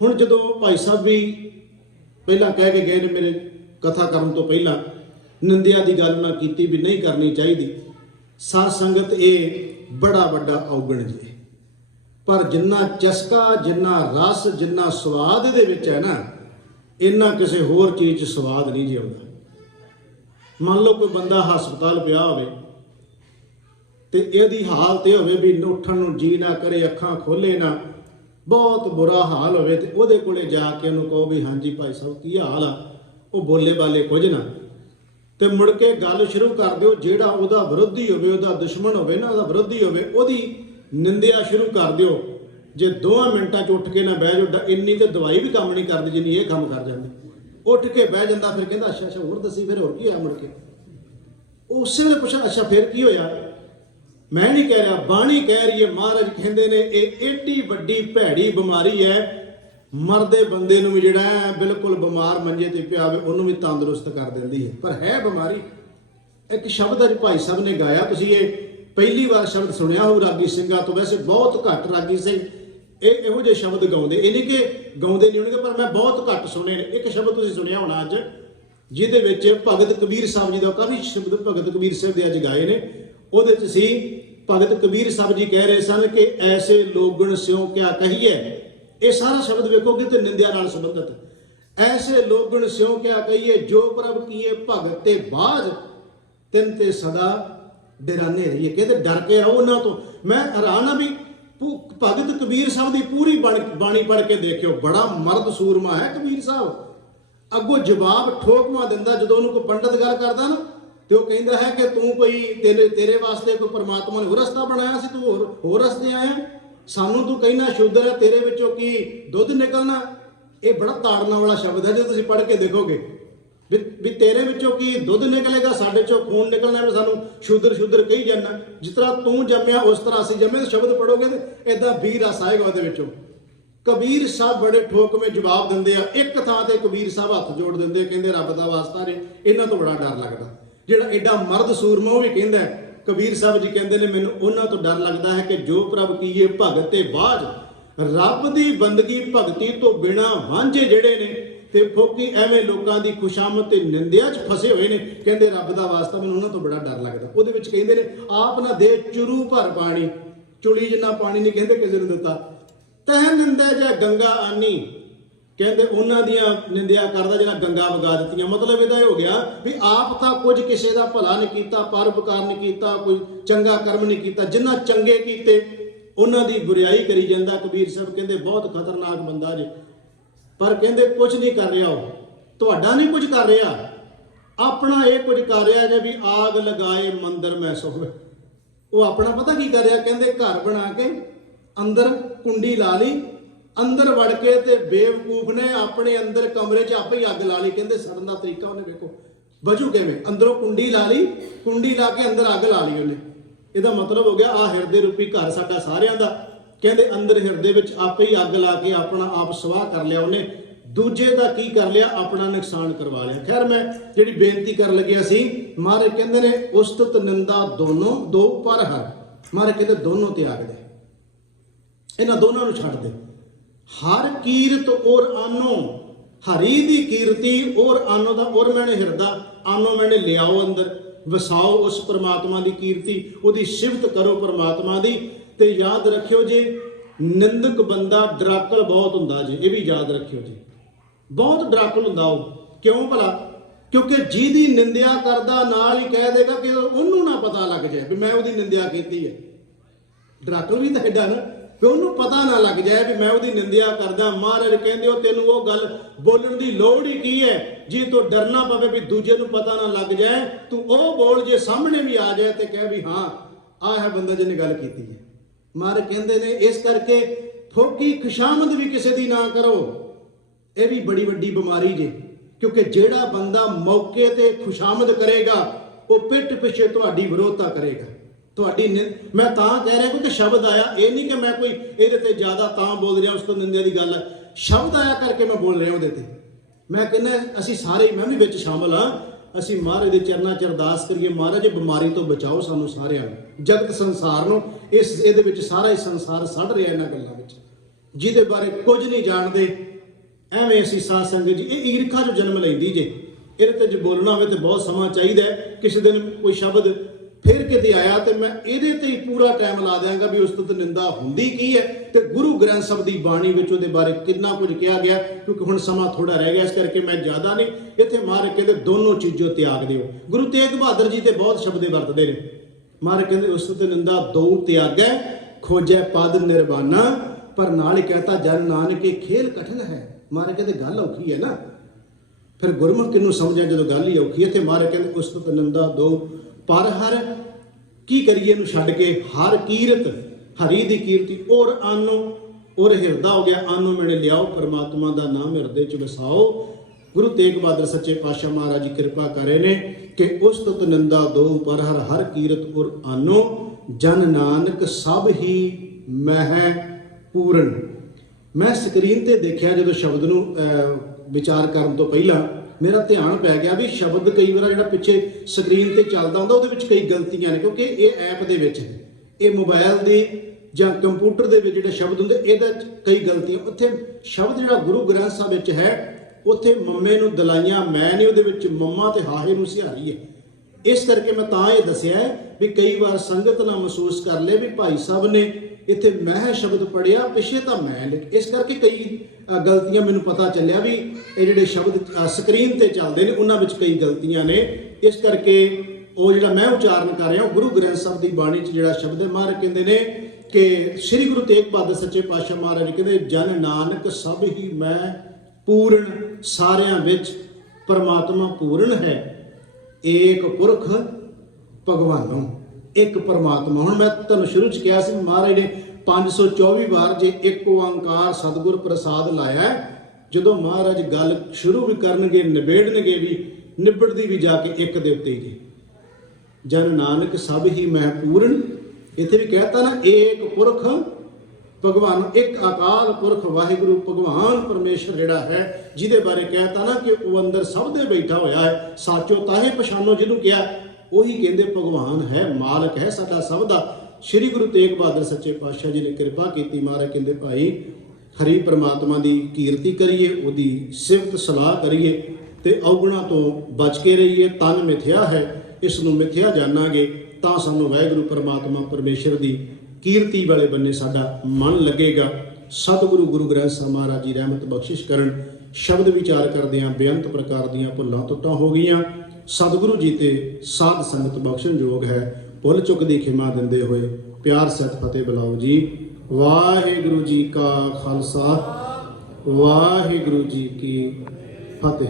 ਹੁਣ ਜਦੋਂ ਭਾਈ ਸਾਹਿਬ ਵੀ ਪਹਿਲਾਂ ਕਹਿ ਕੇ ਗਏ ਨੇ ਮੇਰੇ ਕਥਾ ਕਰਨ ਤੋਂ ਪਹਿਲਾਂ, ਨਿੰਦਿਆ ਦੀ ਗੱਲ ਮੈਂ ਕੀਤੀ ਵੀ ਨਹੀਂ ਕਰਨੀ ਚਾਹੀਦੀ। ਸਾਧ ਸੰਗਤ ਇਹ ਬੜਾ ਵੱਡਾ ਔਗਣ ਜੀ, ਪਰ ਜਿੰਨਾ ਚਸਕਾ, ਜਿੰਨਾ ਰਸ, ਜਿੰਨਾ ਸਵਾਦ ਇਹਦੇ ਵਿੱਚ ਹੈ ਨਾ, ਇੰਨਾ ਕਿਸੇ ਹੋਰ ਚੀਜ਼ 'ਚ ਸਵਾਦ ਨਹੀਂ ਜੀ ਆਉਂਦਾ। ਮੰਨ ਲਓ ਕੋਈ ਬੰਦਾ ਹਸਪਤਾਲ ਪਿਆ ਹੋਵੇ ਤੇ ਇਹਦੀ ਹਾਲਤ ਇਹ ਹੋਵੇ ਵੀ ਉੱਠਣ ਨੂੰ ਜੀ ਨਾ ਕਰੇ, ਅੱਖਾਂ ਖੋਲੇ ਨਾ, ਬਹੁਤ ਬੁਰਾ ਹਾਲ ਹੋਵੇ ਤੇ ਉਹਦੇ ਕੋਲੇ ਜਾ ਕੇ ਉਹਨੂੰ ਕਹੋ ਵੀ ਹਾਂਜੀ ਭਾਈ ਸਾਹਿਬ ਕੀ ਹਾਲ ਆ, ਉਹ ਬੋਲੇ ਬਾਲੇ ਕੁਝ ਨਾ, ਤੇ ਮੁੜ ਕੇ ਗੱਲ ਸ਼ੁਰੂ ਕਰ ਦਿਓ। ਜਿਹੜਾ ਉਹਦਾ ਵਿਰੋਧੀ ਹੋਵੇ, ਉਹਦਾ ਦੁਸ਼ਮਣ ਹੋਵੇ ਨਾ, ਉਹਦਾ ਵਿਰੋਧੀ ਹੋਵੇ, ਉਹਦੀ ਨਿੰਦਿਆ ਸ਼ੁਰੂ ਕਰ ਦਿਓ। ਜੇ 2 ਮਿੰਟਾਂ 'ਚ ਉੱਠ ਕੇ ਨਾ ਬਹਿ ਜਾਓ, ਇੰਨੀ ਤੇ ਦਵਾਈ ਵੀ ਕੰਮ ਨਹੀਂ ਕਰਦੀ ਜਿੰਨੀ ਇਹ ਕੰਮ ਕਰ ਜਾਂਦੀ। ਉੱਠ ਕੇ ਬਹਿ ਜਾਂਦਾ, ਫਿਰ ਕਹਿੰਦਾ ਅੱਛਾ ਅੱਛਾ ਹੋਰ ਦੱਸੀ ਫਿਰ ਹੋਰ ਕੀ ਹੋਇਆ। ਮੁੜ ਕੇ ਉਸੇ ਵੇਲੇ ਪੁੱਛਿਆ ਅੱਛਾ ਫਿਰ ਕੀ ਹੋਇਆ। ਮੈਂ ਨਹੀਂ ਕਹਿ ਰਿਹਾ, ਬਾਣੀ ਕਹਿ ਰਹੀ ਹੈ। ਮਹਾਰਾਜ ਕਹਿੰਦੇ ਨੇ ਇਹ ਏਡੀ ਵੱਡੀ ਭੈੜੀ ਬਿਮਾਰੀ ਹੈ, ਮਰਦੇ ਬੰਦੇ ਨੂੰ ਵੀ ਜਿਹੜਾ ਹੈ ਬਿਲਕੁਲ ਬਿਮਾਰ ਮੰਜੇ ਤੇ ਪਿਆ ਹੋਵੇ ਉਹਨੂੰ ਵੀ ਤੰਦਰੁਸਤ ਕਰ ਦਿੰਦੀ ਹੈ, ਪਰ ਹੈ ਬਿਮਾਰੀ। ਇੱਕ ਸ਼ਬਦ ਅੱਜ ਭਾਈ ਸਾਹਿਬ ਨੇ ਗਾਇਆ, ਤੁਸੀਂ ਇਹ ਪਹਿਲੀ ਵਾਰ ਸ਼ਬਦ ਸੁਣਿਆ ਹੋ ਰਾਗੀ ਸਿੰਘਾਂ ਤੋਂ। ਵੈਸੇ ਬਹੁਤ ਘੱਟ ਰਾਗੀ ਸਿੰਘ ਇਹੋ ਜਿਹੇ ਸ਼ਬਦ ਗਾਉਂਦੇ, ਇਹ ਨਹੀਂ ਕਿ ਗਾਉਂਦੇ ਨਹੀਂ ਹੋਣਗੇ, ਪਰ ਮੈਂ ਬਹੁਤ ਘੱਟ ਸੁਣੇ ਨੇ। ਇੱਕ ਸ਼ਬਦ ਤੁਸੀਂ ਸੁਣਿਆ ਹੋਣਾ ਅੱਜ, ਜਿਹਦੇ ਵਿੱਚ ਭਗਤ ਕਬੀਰ ਸਾਹਿਬ ਜੀ ਦਾ ਕਾਫੀ ਸ਼ਬਦ ਭਗਤ ਕਬੀਰ ਸਾਹਿਬ ਦੇ ਅੱਜ ਗਾਏ ਨੇ। ਉਹਦੇ 'ਚ ਸੀ ਭਗਤ ਕਬੀਰ ਸਾਹਿਬ ਜੀ ਕਹਿ ਰਹੇ ਸਨ ਕਿ ਐਸੇ ਲੋਗਣ ਸਿਉ ਕਿਆ ਕਹੀਏ। ਇਹ ਸਾਰਾ ਸ਼ਬਦ ਵੇਖੋਗੇ ਤੇ ਨਿੰਦਿਆ ਨਾਲ ਸੰਬੰਧਿਤ। ਐਸੇ ਲੋਗਣ ਸਿਉ ਕਿਆ ਕਹੀਏ, ਜੋ ਪ੍ਰਭ ਕੀਏ ਭਗਤ ਤੇ ਬਾਝ, ਤਿੰਨ ਤੇ ਸਦਾ ਡਰਾਨੇ ਰਹੀਏ। ਕਹਿੰਦੇ ਡਰ ਕੇ ਰਹੋ ਉਹਨਾਂ ਤੋਂ। ਮੈਂ ਹੈਰਾਨ ਆ ਵੀ ਭਗਤ ਕਬੀਰ ਸਾਹਿਬ ਦੀ ਪੂਰੀ ਬਾਣੀ ਪੜ੍ਹ ਕੇ ਦੇਖਿਓ, ਬੜਾ ਮਰਦ ਸੂਰਮਾ ਹੈ ਕਬੀਰ ਸਾਹਿਬ। ਅੱਗੋਂ ਜਵਾਬ ਠੋਕਵਾ ਦਿੰਦਾ ਜਦੋਂ ਉਹਨੂੰ ਕੋਈ ਪੰਡਤ ਗੱਲ ਕਰਦਾ ਨਾ, ਤੇ ਉਹ ਕਹਿੰਦਾ ਹੈ ਕਿ ਤੂੰ ਕੋਈ ਤੇਰੇ ਵਾਸਤੇ ਕੋਈ ਪਰਮਾਤਮਾ ਨੇ ਹੋਰ ਰਸਤਾ ਬਣਾਇਆ ਸੀ, ਤੂੰ ਹੋਰ ਰਸਤੇ ਆਇਆ। ਸਾਨੂੰ ਤੂੰ ਕਹਿਣਾ ਸ਼ੂਦਰ ਹੈ, ਤੇਰੇ ਵਿੱਚੋਂ ਕੀ ਦੁੱਧ ਨਿਕਲਣਾ। ਇਹ ਬੜਾ ਤਾੜਨਾ ਵਾਲਾ ਸ਼ਬਦ ਹੈ, ਜੇ ਤੁਸੀਂ ਪੜ੍ਹ ਕੇ ਦੇਖੋਗੇ ਵੀ ਤੇਰੇ ਵਿੱਚੋਂ ਕੀ ਦੁੱਧ ਨਿਕਲੇਗਾ, ਸਾਡੇ ਚੋਂ ਖੂਨ ਨਿਕਲਣਾ, ਵੀ ਸਾਨੂੰ ਸ਼ੂਦਰ ਸ਼ੂਦਰ ਕਹੀ ਜਾਣਾ। ਜਿਸ ਤਰ੍ਹਾਂ ਤੂੰ ਜੰਮਿਆ ਉਸ ਤਰ੍ਹਾਂ ਅਸੀਂ ਜੰਮੇ। ਸ਼ਬਦ ਪੜੋਗੇ ਤੇ ਏਦਾਂ ਵੀਰ ਰਸ ਆਏਗਾ ਉਹਦੇ ਵਿੱਚੋਂ। ਕਬੀਰ ਸਾਹਿਬ ਬੜੇ ਠੋਕਵੇਂ ਜਵਾਬ ਦਿੰਦੇ ਆ। ਇੱਕ ਥਾਂ ਤੇ ਕਬੀਰ ਸਾਹਿਬ ਹੱਥ ਜੋੜ ਦਿੰਦੇ, ਕਹਿੰਦੇ ਰੱਬ ਦਾ ਵਾਸਤਾ ਨੇ, ਇਹਨਾਂ ਤੋਂ ਬੜਾ ਡਰ ਲੱਗਦਾ। ਜਿਹੜਾ ਐਡਾ ਮਰਦ ਸੂਰਮਾ ਉਹ ਵੀ ਕਹਿੰਦਾ, ਕਬੀਰ ਸਾਹਿਬ ਜੀ ਕਹਿੰਦੇ ਨੇ ਮੈਨੂੰ ਉਹਨਾਂ ਤੋਂ ਡਰ ਲੱਗਦਾ ਹੈ ਕਿ ਜੋ ਪ੍ਰਭ ਕੀਏ ਭਗਤ ਤੇ ਬਾਝ। ਰੱਬ ਦੀ ਬੰਦਗੀ ਭਗਤੀ ਤੋਂ ਬਿਨਾ ਵਾਂਝੇ ਜਿਹੜੇ ਨੇ ਤੇ ਫੋਕੀ ਐਵੇਂ ਲੋਕਾਂ ਦੀ ਖੁਸ਼ਾਮਦ ਤੇ ਨਿੰਦਿਆ 'ਚ ਫਸੇ ਹੋਏ ਨੇ। ਕਹਿੰਦੇ ਰੱਬ ਦਾ ਵਾਸਤਾ ਮੈਨੂੰ ਉਹਨਾਂ ਤੋਂ ਬੜਾ ਡਰ ਲੱਗਦਾ। ਉਹਦੇ ਵਿੱਚ ਕਹਿੰਦੇ ਨੇ ਆਪ ਨਾ ਦੇ ਚੁਰੂ ਭਰ ਪਾਣੀ, ਚੁਲੀ ਜਿੰਨਾ ਪਾਣੀ ਨਹੀਂ ਕਹਿੰਦੇ ਕਿਸੇ ਨੂੰ ਦਿੱਤਾ। ਤਹਿ ਨਿੰਦਿਆ ਜਾਂ ਗੰਗਾ ਆਨੀ, ਕਹਿੰਦੇ ਉਹਨਾਂ ਦੀਆਂ ਨਿੰਦਿਆ ਕਰਦਾ ਜਿਹੜਾ ਗੰਗਾ ਵਗਾ ਦਿੱਤੀਆਂ। ਮਤਲਬ ਇਹਦਾ ਇਹ ਹੋ ਗਿਆ ਵੀ ਆਪ ਤਾਂ ਕੁਝ ਕਿਸੇ ਦਾ ਭਲਾ ਨਹੀਂ ਕੀਤਾ, ਪਰਉਪਕਾਰ ਨਹੀਂ ਕੀਤਾ, ਕੋਈ ਚੰਗਾ ਕਰਮ ਨਹੀਂ ਕੀਤਾ। ਜਿਨ੍ਹਾਂ ਚੰਗੇ ਕੀਤੇ ਉਹਨਾਂ ਦੀ ਬੁਰਾਈ ਕਰੀ ਜਾਂਦਾ। ਕਬੀਰ ਸਾਹਿਬ ਕਹਿੰਦੇ ਬਹੁਤ ਖਤਰਨਾਕ ਬੰਦਾ ਜੇ, ਪਰ ਕਹਿੰਦੇ ਕੁਝ ਨਹੀਂ ਕਰ ਰਿਹਾ, ਉਹ ਤੁਹਾਡਾ ਨਹੀਂ ਕੁਝ ਕਰ ਰਿਹਾ, ਆਪਣਾ ਇਹ ਕੁਝ ਕਰ ਰਿਹਾ ਜੇ ਵੀ ਆਗ ਲਗਾਏ ਮੰਦਰ ਮੈਂ ਸੋਵੇ। ਉਹ ਆਪਣਾ ਪਤਾ ਕੀ ਕਰ ਰਿਹਾ, ਕਹਿੰਦੇ ਘਰ ਬਣਾ ਕੇ ਅੰਦਰ ਕੁੰਡੀ ਲਾ ਲਈ, ਅੰਦਰ ਵੜ ਕੇ ਤੇ ਬੇਵਕੂਫ ਨੇ ਆਪਣੇ ਅੰਦਰ ਕਮਰੇ 'ਚ ਆਪੇ ਹੀ ਅੱਗ ਲਾ ਲਈ। ਕਹਿੰਦੇ ਸੜਨ ਦਾ ਤਰੀਕਾ ਉਹਨੇ ਵੇਖੋ, ਬਜੂ ਕਿਵੇਂ। ਅੰਦਰੋਂ ਕੁੰਡੀ ਲਾ ਲਈ, ਕੁੰਡੀ ਲਾ ਕੇ ਅੰਦਰ ਅੱਗ ਲਾ ਲਈ ਉਹਨੇ। ਇਹਦਾ ਮਤਲਬ ਹੋ ਗਿਆ ਆ ਹਿਰਦੇ ਰੂਪੀ ਘਰ ਸਾਡਾ ਸਾਰਿਆਂ ਦਾ। ਕਹਿੰਦੇ ਅੰਦਰ ਹਿਰਦੇ ਵਿੱਚ ਆਪੇ ਹੀ ਅੱਗ ਲਾ ਕੇ ਆਪਣਾ ਆਪ ਸਵਾਹ ਕਰ ਲਿਆ ਉਹਨੇ। ਦੂਜੇ ਦਾ ਕੀ ਕਰ ਲਿਆ? ਆਪਣਾ ਨੁਕਸਾਨ ਕਰਵਾ ਲਿਆ। ਖੈਰ ਮੈਂ ਜਿਹੜੀ ਬੇਨਤੀ ਕਰਨ ਲੱਗਿਆ ਸੀ, ਮਹਾਰਾਜ ਕਹਿੰਦੇ ਨੇ ਉਸਤਤ ਨਿੰਦਾ ਦੋਨੋਂ ਦੋ ਪਰ ਹਰ। ਮਹਾਰਾਜ ਕਹਿੰਦੇ ਦੋਨੋਂ ਤਿਆਗ ਦੇ, ਇਹਨਾਂ ਦੋਨਾਂ ਨੂੰ ਛੱਡ ਦੇ। ਹਰ ਕੀਰਤ ਔਰ ਆਨੋ, ਹਰੀ ਦੀ ਕੀਰਤੀ ਔਰ ਆਨੋ ਦਾ ਔਰ ਮੈਨੇ ਹਿਰਦਾ, ਆਨੋ ਮੈਨੇ ਲਿਆਓ ਅੰਦਰ, ਵਸਾਓ ਉਸ ਪਰਮਾਤਮਾ ਦੀ ਕੀਰਤੀ, ਉਹਦੀ ਸਿਫਤ ਕਰੋ ਪਰਮਾਤਮਾ ਦੀ। ਤੇ ਯਾਦ ਰੱਖਿਓ ਜੀ, ਨਿੰਦਕ ਬੰਦਾ ਡਰਾਕਲ ਬਹੁਤ ਹੁੰਦਾ ਜੀ, ਇਹ ਵੀ ਯਾਦ ਰੱਖਿਓ ਜੀ, ਬਹੁਤ ਡਰਾਕਲ ਹੁੰਦਾ ਉਹ। ਕਿਉਂ ਭਲਾ? ਕਿਉਂਕਿ ਜਿਹਦੀ ਨਿੰਦਿਆ ਕਰਦਾ ਨਾਲ ਹੀ ਕਹਿ ਦੇਗਾ ਕਿ ਉਹਨੂੰ ਨਾ ਪਤਾ ਲੱਗ ਜਾਏ ਵੀ ਮੈਂ ਉਹਦੀ ਨਿੰਦਿਆ ਕੀਤੀ ਹੈ। ਡਰਾਕਲ ਵੀ ਤਾਂ ਐਡਾ ਨਾ ਕਿ ਉਹਨੂੰ ਪਤਾ ਨਾ ਲੱਗ ਜਾਏ ਵੀ ਮੈਂ ਉਹਦੀ ਨਿੰਦਿਆ ਕਰਦਾ। ਮਹਾਰਾਜ ਕਹਿੰਦੇ ਹੋ ਤੈਨੂੰ ਉਹ ਗੱਲ ਬੋਲਣ ਦੀ ਲੋੜ ਹੀ ਕੀ ਹੈ ਜੀ? ਤੋਂ ਡਰਨਾ ਪਵੇ ਵੀ ਦੂਜੇ ਨੂੰ ਪਤਾ ਨਾ ਲੱਗ ਜਾਏ, ਤੂੰ ਉਹ ਬੋਲ ਜੇ ਸਾਹਮਣੇ ਵੀ ਆ ਜਾਏ ਤੇ ਕਹਿ ਵੀ ਹਾਂ ਆਹ ਹੈ ਬੰਦਾ ਜਿਹਨੇ ਗੱਲ ਕੀਤੀ ਹੈ। ਮਹਾਰਾਜ ਕਹਿੰਦੇ ਨੇ ਇਸ ਕਰਕੇ ਫੋਕੀ ਖੁਸ਼ਾਮਦ ਵੀ ਕਿਸੇ ਦੀ ਨਾ ਕਰੋ, ਇਹ ਵੀ ਬੜੀ ਵੱਡੀ ਬਿਮਾਰੀ ਜੇ। ਕਿਉਂਕਿ ਜਿਹੜਾ ਬੰਦਾ ਮੌਕੇ ਤੇ ਖੁਸ਼ਾਮਦ ਕਰੇਗਾ ਉਹ ਪਿੱਠ ਪਿੱਛੇ ਤੁਹਾਡੀ ਵਿਰੋਧਤਾ ਕਰੇਗਾ, ਤੁਹਾਡੀ ਮੈਂ ਤਾਂ ਕਹਿ ਰਿਹਾ ਕਿਉਂਕਿ ਸ਼ਬਦ ਆਇਆ, ਇਹ ਨਹੀਂ ਕਿ ਮੈਂ ਕੋਈ ਇਹਦੇ ਤੇ ਜ਼ਿਆਦਾ ਤਾਂ ਬੋਲ ਰਿਹਾ ਉਸ ਤੋਂ ਨਿੰਦਿਆ ਦੀ ਗੱਲ ਹੈ। ਸ਼ਬਦ ਆਇਆ ਕਰਕੇ ਮੈਂ ਬੋਲ ਰਿਹਾ ਉਹਦੇ ਤੇ। ਮੈਂ ਕਹਿੰਦਾ ਅਸੀਂ ਸਾਰੇ, ਮੈਂ ਵੀ ਵਿੱਚ ਸ਼ਾਮਲ ਹਾਂ, ਅਸੀਂ ਮਹਾਰਾਜ ਦੇ ਚਰਨਾਂ 'ਚ ਅਰਦਾਸ ਕਰੀਏ, ਮਹਾਰਾਜ ਬਿਮਾਰੀ ਤੋਂ ਬਚਾਓ ਸਾਨੂੰ ਸਾਰਿਆਂ ਨੂੰ, ਜਗਤ ਸੰਸਾਰ ਨੂੰ। ਇਹਦੇ ਵਿੱਚ ਸਾਰਾ ਹੀ ਸੰਸਾਰ ਸੜ ਰਿਹਾ ਇਹਨਾਂ ਗੱਲਾਂ ਵਿੱਚ, ਜਿਹਦੇ ਬਾਰੇ ਕੁਝ ਨਹੀਂ ਜਾਣਦੇ। ਐਵੇਂ ਅਸੀਂ ਸਾਧ ਸੰਗਤ ਜੀ, ਇਹ ਈਰਖਾ 'ਚੋਂ ਜਨਮ ਲੈਂਦੀ ਜੇ। ਇਹਦੇ ਤੇ ਜੇ ਬੋਲਣਾ ਹੋਵੇ ਤੇ ਬਹੁਤ ਸਮਾਂ ਚਾਹੀਦਾ ਹੈ। ਕਿਸੇ ਦਿਨ ਕੋਈ ਸ਼ਬਦ ਫਿਰ ਕਿਤੇ ਆਇਆ ਤੇ ਮੈਂ ਇਹਦੇ ਤੇ ਹੀ ਪੂਰਾ ਟਾਈਮ ਲਾ ਦਿਆਂਗਾ ਵੀ ਉਸਤਤ ਨਿੰਦਾ ਹੁੰਦੀ ਕੀ ਹੈ ਤੇ ਗੁਰੂ ਗ੍ਰੰਥ ਸਾਹਿਬ ਦੀ ਬਾਣੀ ਵਿੱਚ ਉਹਦੇ ਬਾਰੇ ਕਿੰਨਾ ਕੁਝ ਕਿਹਾ ਗਿਆ। ਕਿਉਂਕਿ ਹੁਣ ਸਮਾਂ ਥੋੜਾ ਰਹਿ ਗਿਆ, ਇਸ ਕਰਕੇ ਮੈਂ ਜ਼ਿਆਦਾ ਨਹੀਂ। ਇੱਥੇ ਮਹਾਰਾਜ ਕਹਿੰਦੇ ਦੋਨੋਂ ਚੀਜ਼ੋਂ ਤਿਆਗ ਦਿਓ। ਗੁਰੂ ਤੇਗ ਬਹਾਦਰ ਜੀ ਤੇ ਬਹੁਤ ਸ਼ਬਦੇ ਵਰਤਦੇ ਨੇ। ਮਹਾਰਾਜ ਕਹਿੰਦੇ ਉਸਤਤ ਨਿੰਦਾ ਦੋ ਤਿਆਗੈ, ਖੋਜੈ ਪਦ ਨਿਰਵਾਣਾ। ਪਰ ਨਾਲ ਹੀ ਕਹਤਾ ਜਨ ਨਾਨਕੇ ਖੇਲ ਕਠਿਨ ਹੈ। ਮਹਾਰਾਜ ਕਹਿੰਦੇ ਗੱਲ ਔਖੀ ਹੈ ਨਾ, ਫਿਰ ਗੁਰਮੁਖ ਕਿਹਨੂੰ ਸਮਝਿਆ ਜਦੋਂ ਗੱਲ ਹੀ ਔਖੀ ਹੈ। ਇੱਥੇ ਮਹਾਰਾਜ ਕਹਿੰਦੇ ਉਸਤਤ ਨਿੰਦਾ ਦੋ ਪਰ ਹਰ, ਕੀ ਕਰੀਏ ਇਹਨੂੰ ਛੱਡ ਕੇ? ਹਰ ਕੀਰਤ, ਹਰੀ ਦੀ ਕੀਰਤੀ ਔਰ ਆਨੋ, ਔਰ ਹਿਰਦਾ ਹੋ ਗਿਆ ਆਨੋ ਮੈਨੇ ਲਿਆਓ, ਪਰਮਾਤਮਾ ਦਾ ਨਾਮ ਹਿਰਦੇ 'ਚ ਵਸਾਓ। ਗੁਰੂ ਤੇਗ ਬਹਾਦਰ ਸੱਚੇ ਪਾਤਸ਼ਾਹ ਮਹਾਰਾਜ ਜੀ ਕਿਰਪਾ ਕਰੇ ਨੇ ਕਿ ਉਸਤਤ ਨਿੰਦਾ ਦੋ ਪਰ ਹਰ, ਹਰ ਕੀਰਤ ਔਰ ਆਨੋ, ਜਨ ਨਾਨਕ ਸਭ ਹੀ ਮਹਿ ਪੂਰਨ। ਮੈਂ ਸਕਰੀਨ ਤੇ ਦੇਖਿਆ ਜਦੋਂ ਸ਼ਬਦ ਨੂੰ ਵਿਚਾਰ ਕਰਨ ਤੋਂ ਪਹਿਲਾਂ ਮੇਰਾ ਧਿਆਨ ਪੈ ਗਿਆ ਵੀ ਸ਼ਬਦ ਕਈ ਵਾਰ ਜਿਹੜਾ ਪਿੱਛੇ ਸਕਰੀਨ ਤੇ ਚੱਲਦਾ ਹੁੰਦਾ ਉਹਦੇ ਵਿੱਚ ਕਈ ਗਲਤੀਆਂ ਨੇ। ਕਿਉਂਕਿ ਇਹ ਐਪ ਦੇ ਵਿੱਚ ਹੈ, ਇਹ ਮੋਬਾਈਲ ਦੇ ਜਾਂ ਕੰਪਿਊਟਰ ਦੇ ਵਿੱਚ ਜਿਹੜੇ ਸ਼ਬਦ ਹੁੰਦੇ ਇਹਦੇ ਵਿੱਚ ਕਈ ਗਲਤੀਆਂ। ਉੱਥੇ ਸ਼ਬਦ ਜਿਹੜਾ ਗੁਰੂ ਗ੍ਰੰਥ ਸਾਹਿਬ ਵਿੱਚ ਹੈ ਉੱਥੇ ਮੰਮੇ ਨੂੰ ਦਲਾਈਆਂ ਮੈਂ ਨਹੀਂ, ਉਹਦੇ ਵਿੱਚ ਮੰਮਾ ਤੇ ਹਾਹੇ ਨੂੰ ਸਿਹਾਰੀ ਹੈ। ਇਸ ਕਰਕੇ ਮੈਂ ਤਾਂ ਇਹ ਦੱਸਿਆ ਵੀ ਕਈ ਵਾਰ ਸੰਗਤ ਨਾ ਮਹਿਸੂਸ ਕਰ ਲੇ ਵੀ ਭਾਈ ਸਾਹਿਬ ਨੇ ਇੱਥੇ ਮੈਂ ਸ਼ਬਦ ਪੜਿਆ, ਪਿੱਛੇ ਤਾਂ ਮੈਂ ਲਿਖ। ਇਸ ਕਰਕੇ ਕਈ ਗਲਤੀਆਂ ਮੈਨੂੰ ਪਤਾ ਚੱਲਿਆ ਵੀ ਇਹ ਜਿਹੜੇ ਸ਼ਬਦ ਸਕਰੀਨ ਤੇ ਚੱਲਦੇ ਨੇ ਉਹਨਾਂ ਵਿੱਚ ਕਈ ਗਲਤੀਆਂ ਨੇ। ਇਸ ਕਰਕੇ ਉਹ ਜਿਹੜਾ ਮੈਂ ਉਚਾਰਨ ਕਰ ਰਿਹਾ ਗੁਰੂ ਗ੍ਰੰਥ ਸਾਹਿਬ ਦੀ ਬਾਣੀ 'ਚ ਜਿਹੜਾ ਸ਼ਬਦ ਹੈ, ਮਹਾਰਾਜ ਕਹਿੰਦੇ ਨੇ ਕਿ ਸ੍ਰੀ ਗੁਰੂ ਤੇਗ ਬਹਾਦਰ ਸੱਚੇ ਪਾਤਸ਼ਾਹ ਮਹਾਰਾਜ ਕਹਿੰਦੇ ਜਨ ਨਾਨਕ ਸਭ ਹੀ ਮੈਂ ਪੂਰਨ, ਸਾਰਿਆਂ ਵਿੱਚ ਪਰਮਾਤਮਾ ਪੂਰਨ ਹੈ। ਏਕ ਪੁਰਖ ਭਗਵਾਨੋ, ਇੱਕ ਪਰਮਾਤਮਾ। ਹੁਣ ਮੈਂ ਤੁਹਾਨੂੰ ਸ਼ੁਰੂ 'ਚ ਕਿਹਾ ਸੀ ਮਹਾਰਾਜ ਨੇ 524 ਵਾਰ ਜੇ ਇੱਕ ਓੰਕਾਰ ਸਤਿਗੁਰ ਪ੍ਰਸਾਦ ਲਾਇਆ। ਜਦੋਂ ਮਹਾਰਾਜ ਗੱਲ ਸ਼ੁਰੂ ਵੀ ਕਰਨਗੇ ਨਿਬੇੜਨਗੇ ਵੀ, ਨਿਬੜਦੀ ਵੀ ਜਾ ਕੇ ਇੱਕ ਦੇ ਉੱਤੇ ਹੀ। ਜਨ ਨਾਨਕ ਸਭ ਹੀ ਮੈਂ ਪੂਰਨ, ਇੱਥੇ ਵੀ ਕਹਿਤਾ ਨਾ ਏਕ ਪੁਰਖ ਭਗਵਾਨ, ਇੱਕ ਅਕਾਲ ਪੁਰਖ ਵਾਹਿਗੁਰੂ ਭਗਵਾਨ ਪਰਮੇਸ਼ਰ ਜਿਹੜਾ ਹੈ, ਜਿਹਦੇ ਬਾਰੇ ਕਹਿਤਾ ਨਾ ਕਿ ਉਹ ਅੰਦਰ ਸਭ ਦੇ ਬੈਠਾ ਹੋਇਆ ਹੈ। ਸਾਚੋ ਤਾਹੇ ਪਛਾਨੋ, ਜਿਹਨੂੰ ਕਿਹਾ ਉਹੀ ਕਹਿੰਦੇ ਭਗਵਾਨ ਹੈ, ਮਾਲਕ ਹੈ ਸਾਡਾ ਸਭ ਦਾ। ਸ੍ਰੀ ਗੁਰੂ ਤੇਗ ਬਹਾਦਰ ਸੱਚੇ ਪਾਤਸ਼ਾਹ ਜੀ ਨੇ ਕਿਰਪਾ ਕੀਤੀ। ਮਹਾਰਾਜ ਕਹਿੰਦੇ ਭਾਈ ਹਰੀ ਪਰਮਾਤਮਾ ਦੀ ਕੀਰਤੀ ਕਰੀਏ, ਉਹਦੀ ਸਿਫਤ ਸਲਾਹ ਕਰੀਏ ਤੇ ਔਗੁਣਾਂ ਤੋਂ ਬਚ ਕੇ ਰਹੀਏ। ਤਨ ਮਿਥਿਆ ਹੈ, ਇਸ ਨੂੰ ਮਿਥਿਆ ਜਾਣਾਂਗੇ ਤਾਂ ਸਾਨੂੰ ਵਾਹਿਗੁਰੂ ਪਰਮਾਤਮਾ ਪਰਮੇਸ਼ਰ ਦੀ ਕੀਰਤੀ ਵਾਲੇ ਬੰਨੇ ਸਾਡਾ ਮਨ ਲੱਗੇਗਾ। ਸਤਿਗੁਰੂ ਗੁਰੂ ਗ੍ਰੰਥ ਸਾਹਿਬ ਮਹਾਰਾਜ ਜੀ ਰਹਿਮਤ ਬਖਸ਼ਿਸ਼ ਕਰਨ। ਸ਼ਬਦ ਵਿਚਾਰ ਕਰਦਿਆਂ ਬੇਅੰਤ ਪ੍ਰਕਾਰ ਦੀਆਂ ਭੁੱਲਾਂ ਟੁੱਟਾਂ ਹੋ ਗਈਆਂ। ਸਤਿਗੁਰੂ ਜੀ ਤੇ ਸਾਧ ਸੰਗਤ ਬਖਸ਼ਣ ਯੋਗ ਹੈ। ਭੁੱਲ ਚੁੱਕ ਦੀ ਖਿਮਾ ਦਿੰਦੇ ਹੋਏ ਪਿਆਰ ਸਹਿਤ ਫਤਿਹ ਬੁਲਾਓ ਜੀ। ਵਾਹਿਗੁਰੂ ਜੀ ਕਾ ਖਾਲਸਾ, ਵਾਹਿਗੁਰੂ ਜੀ ਕੀ ਫਤਿਹ।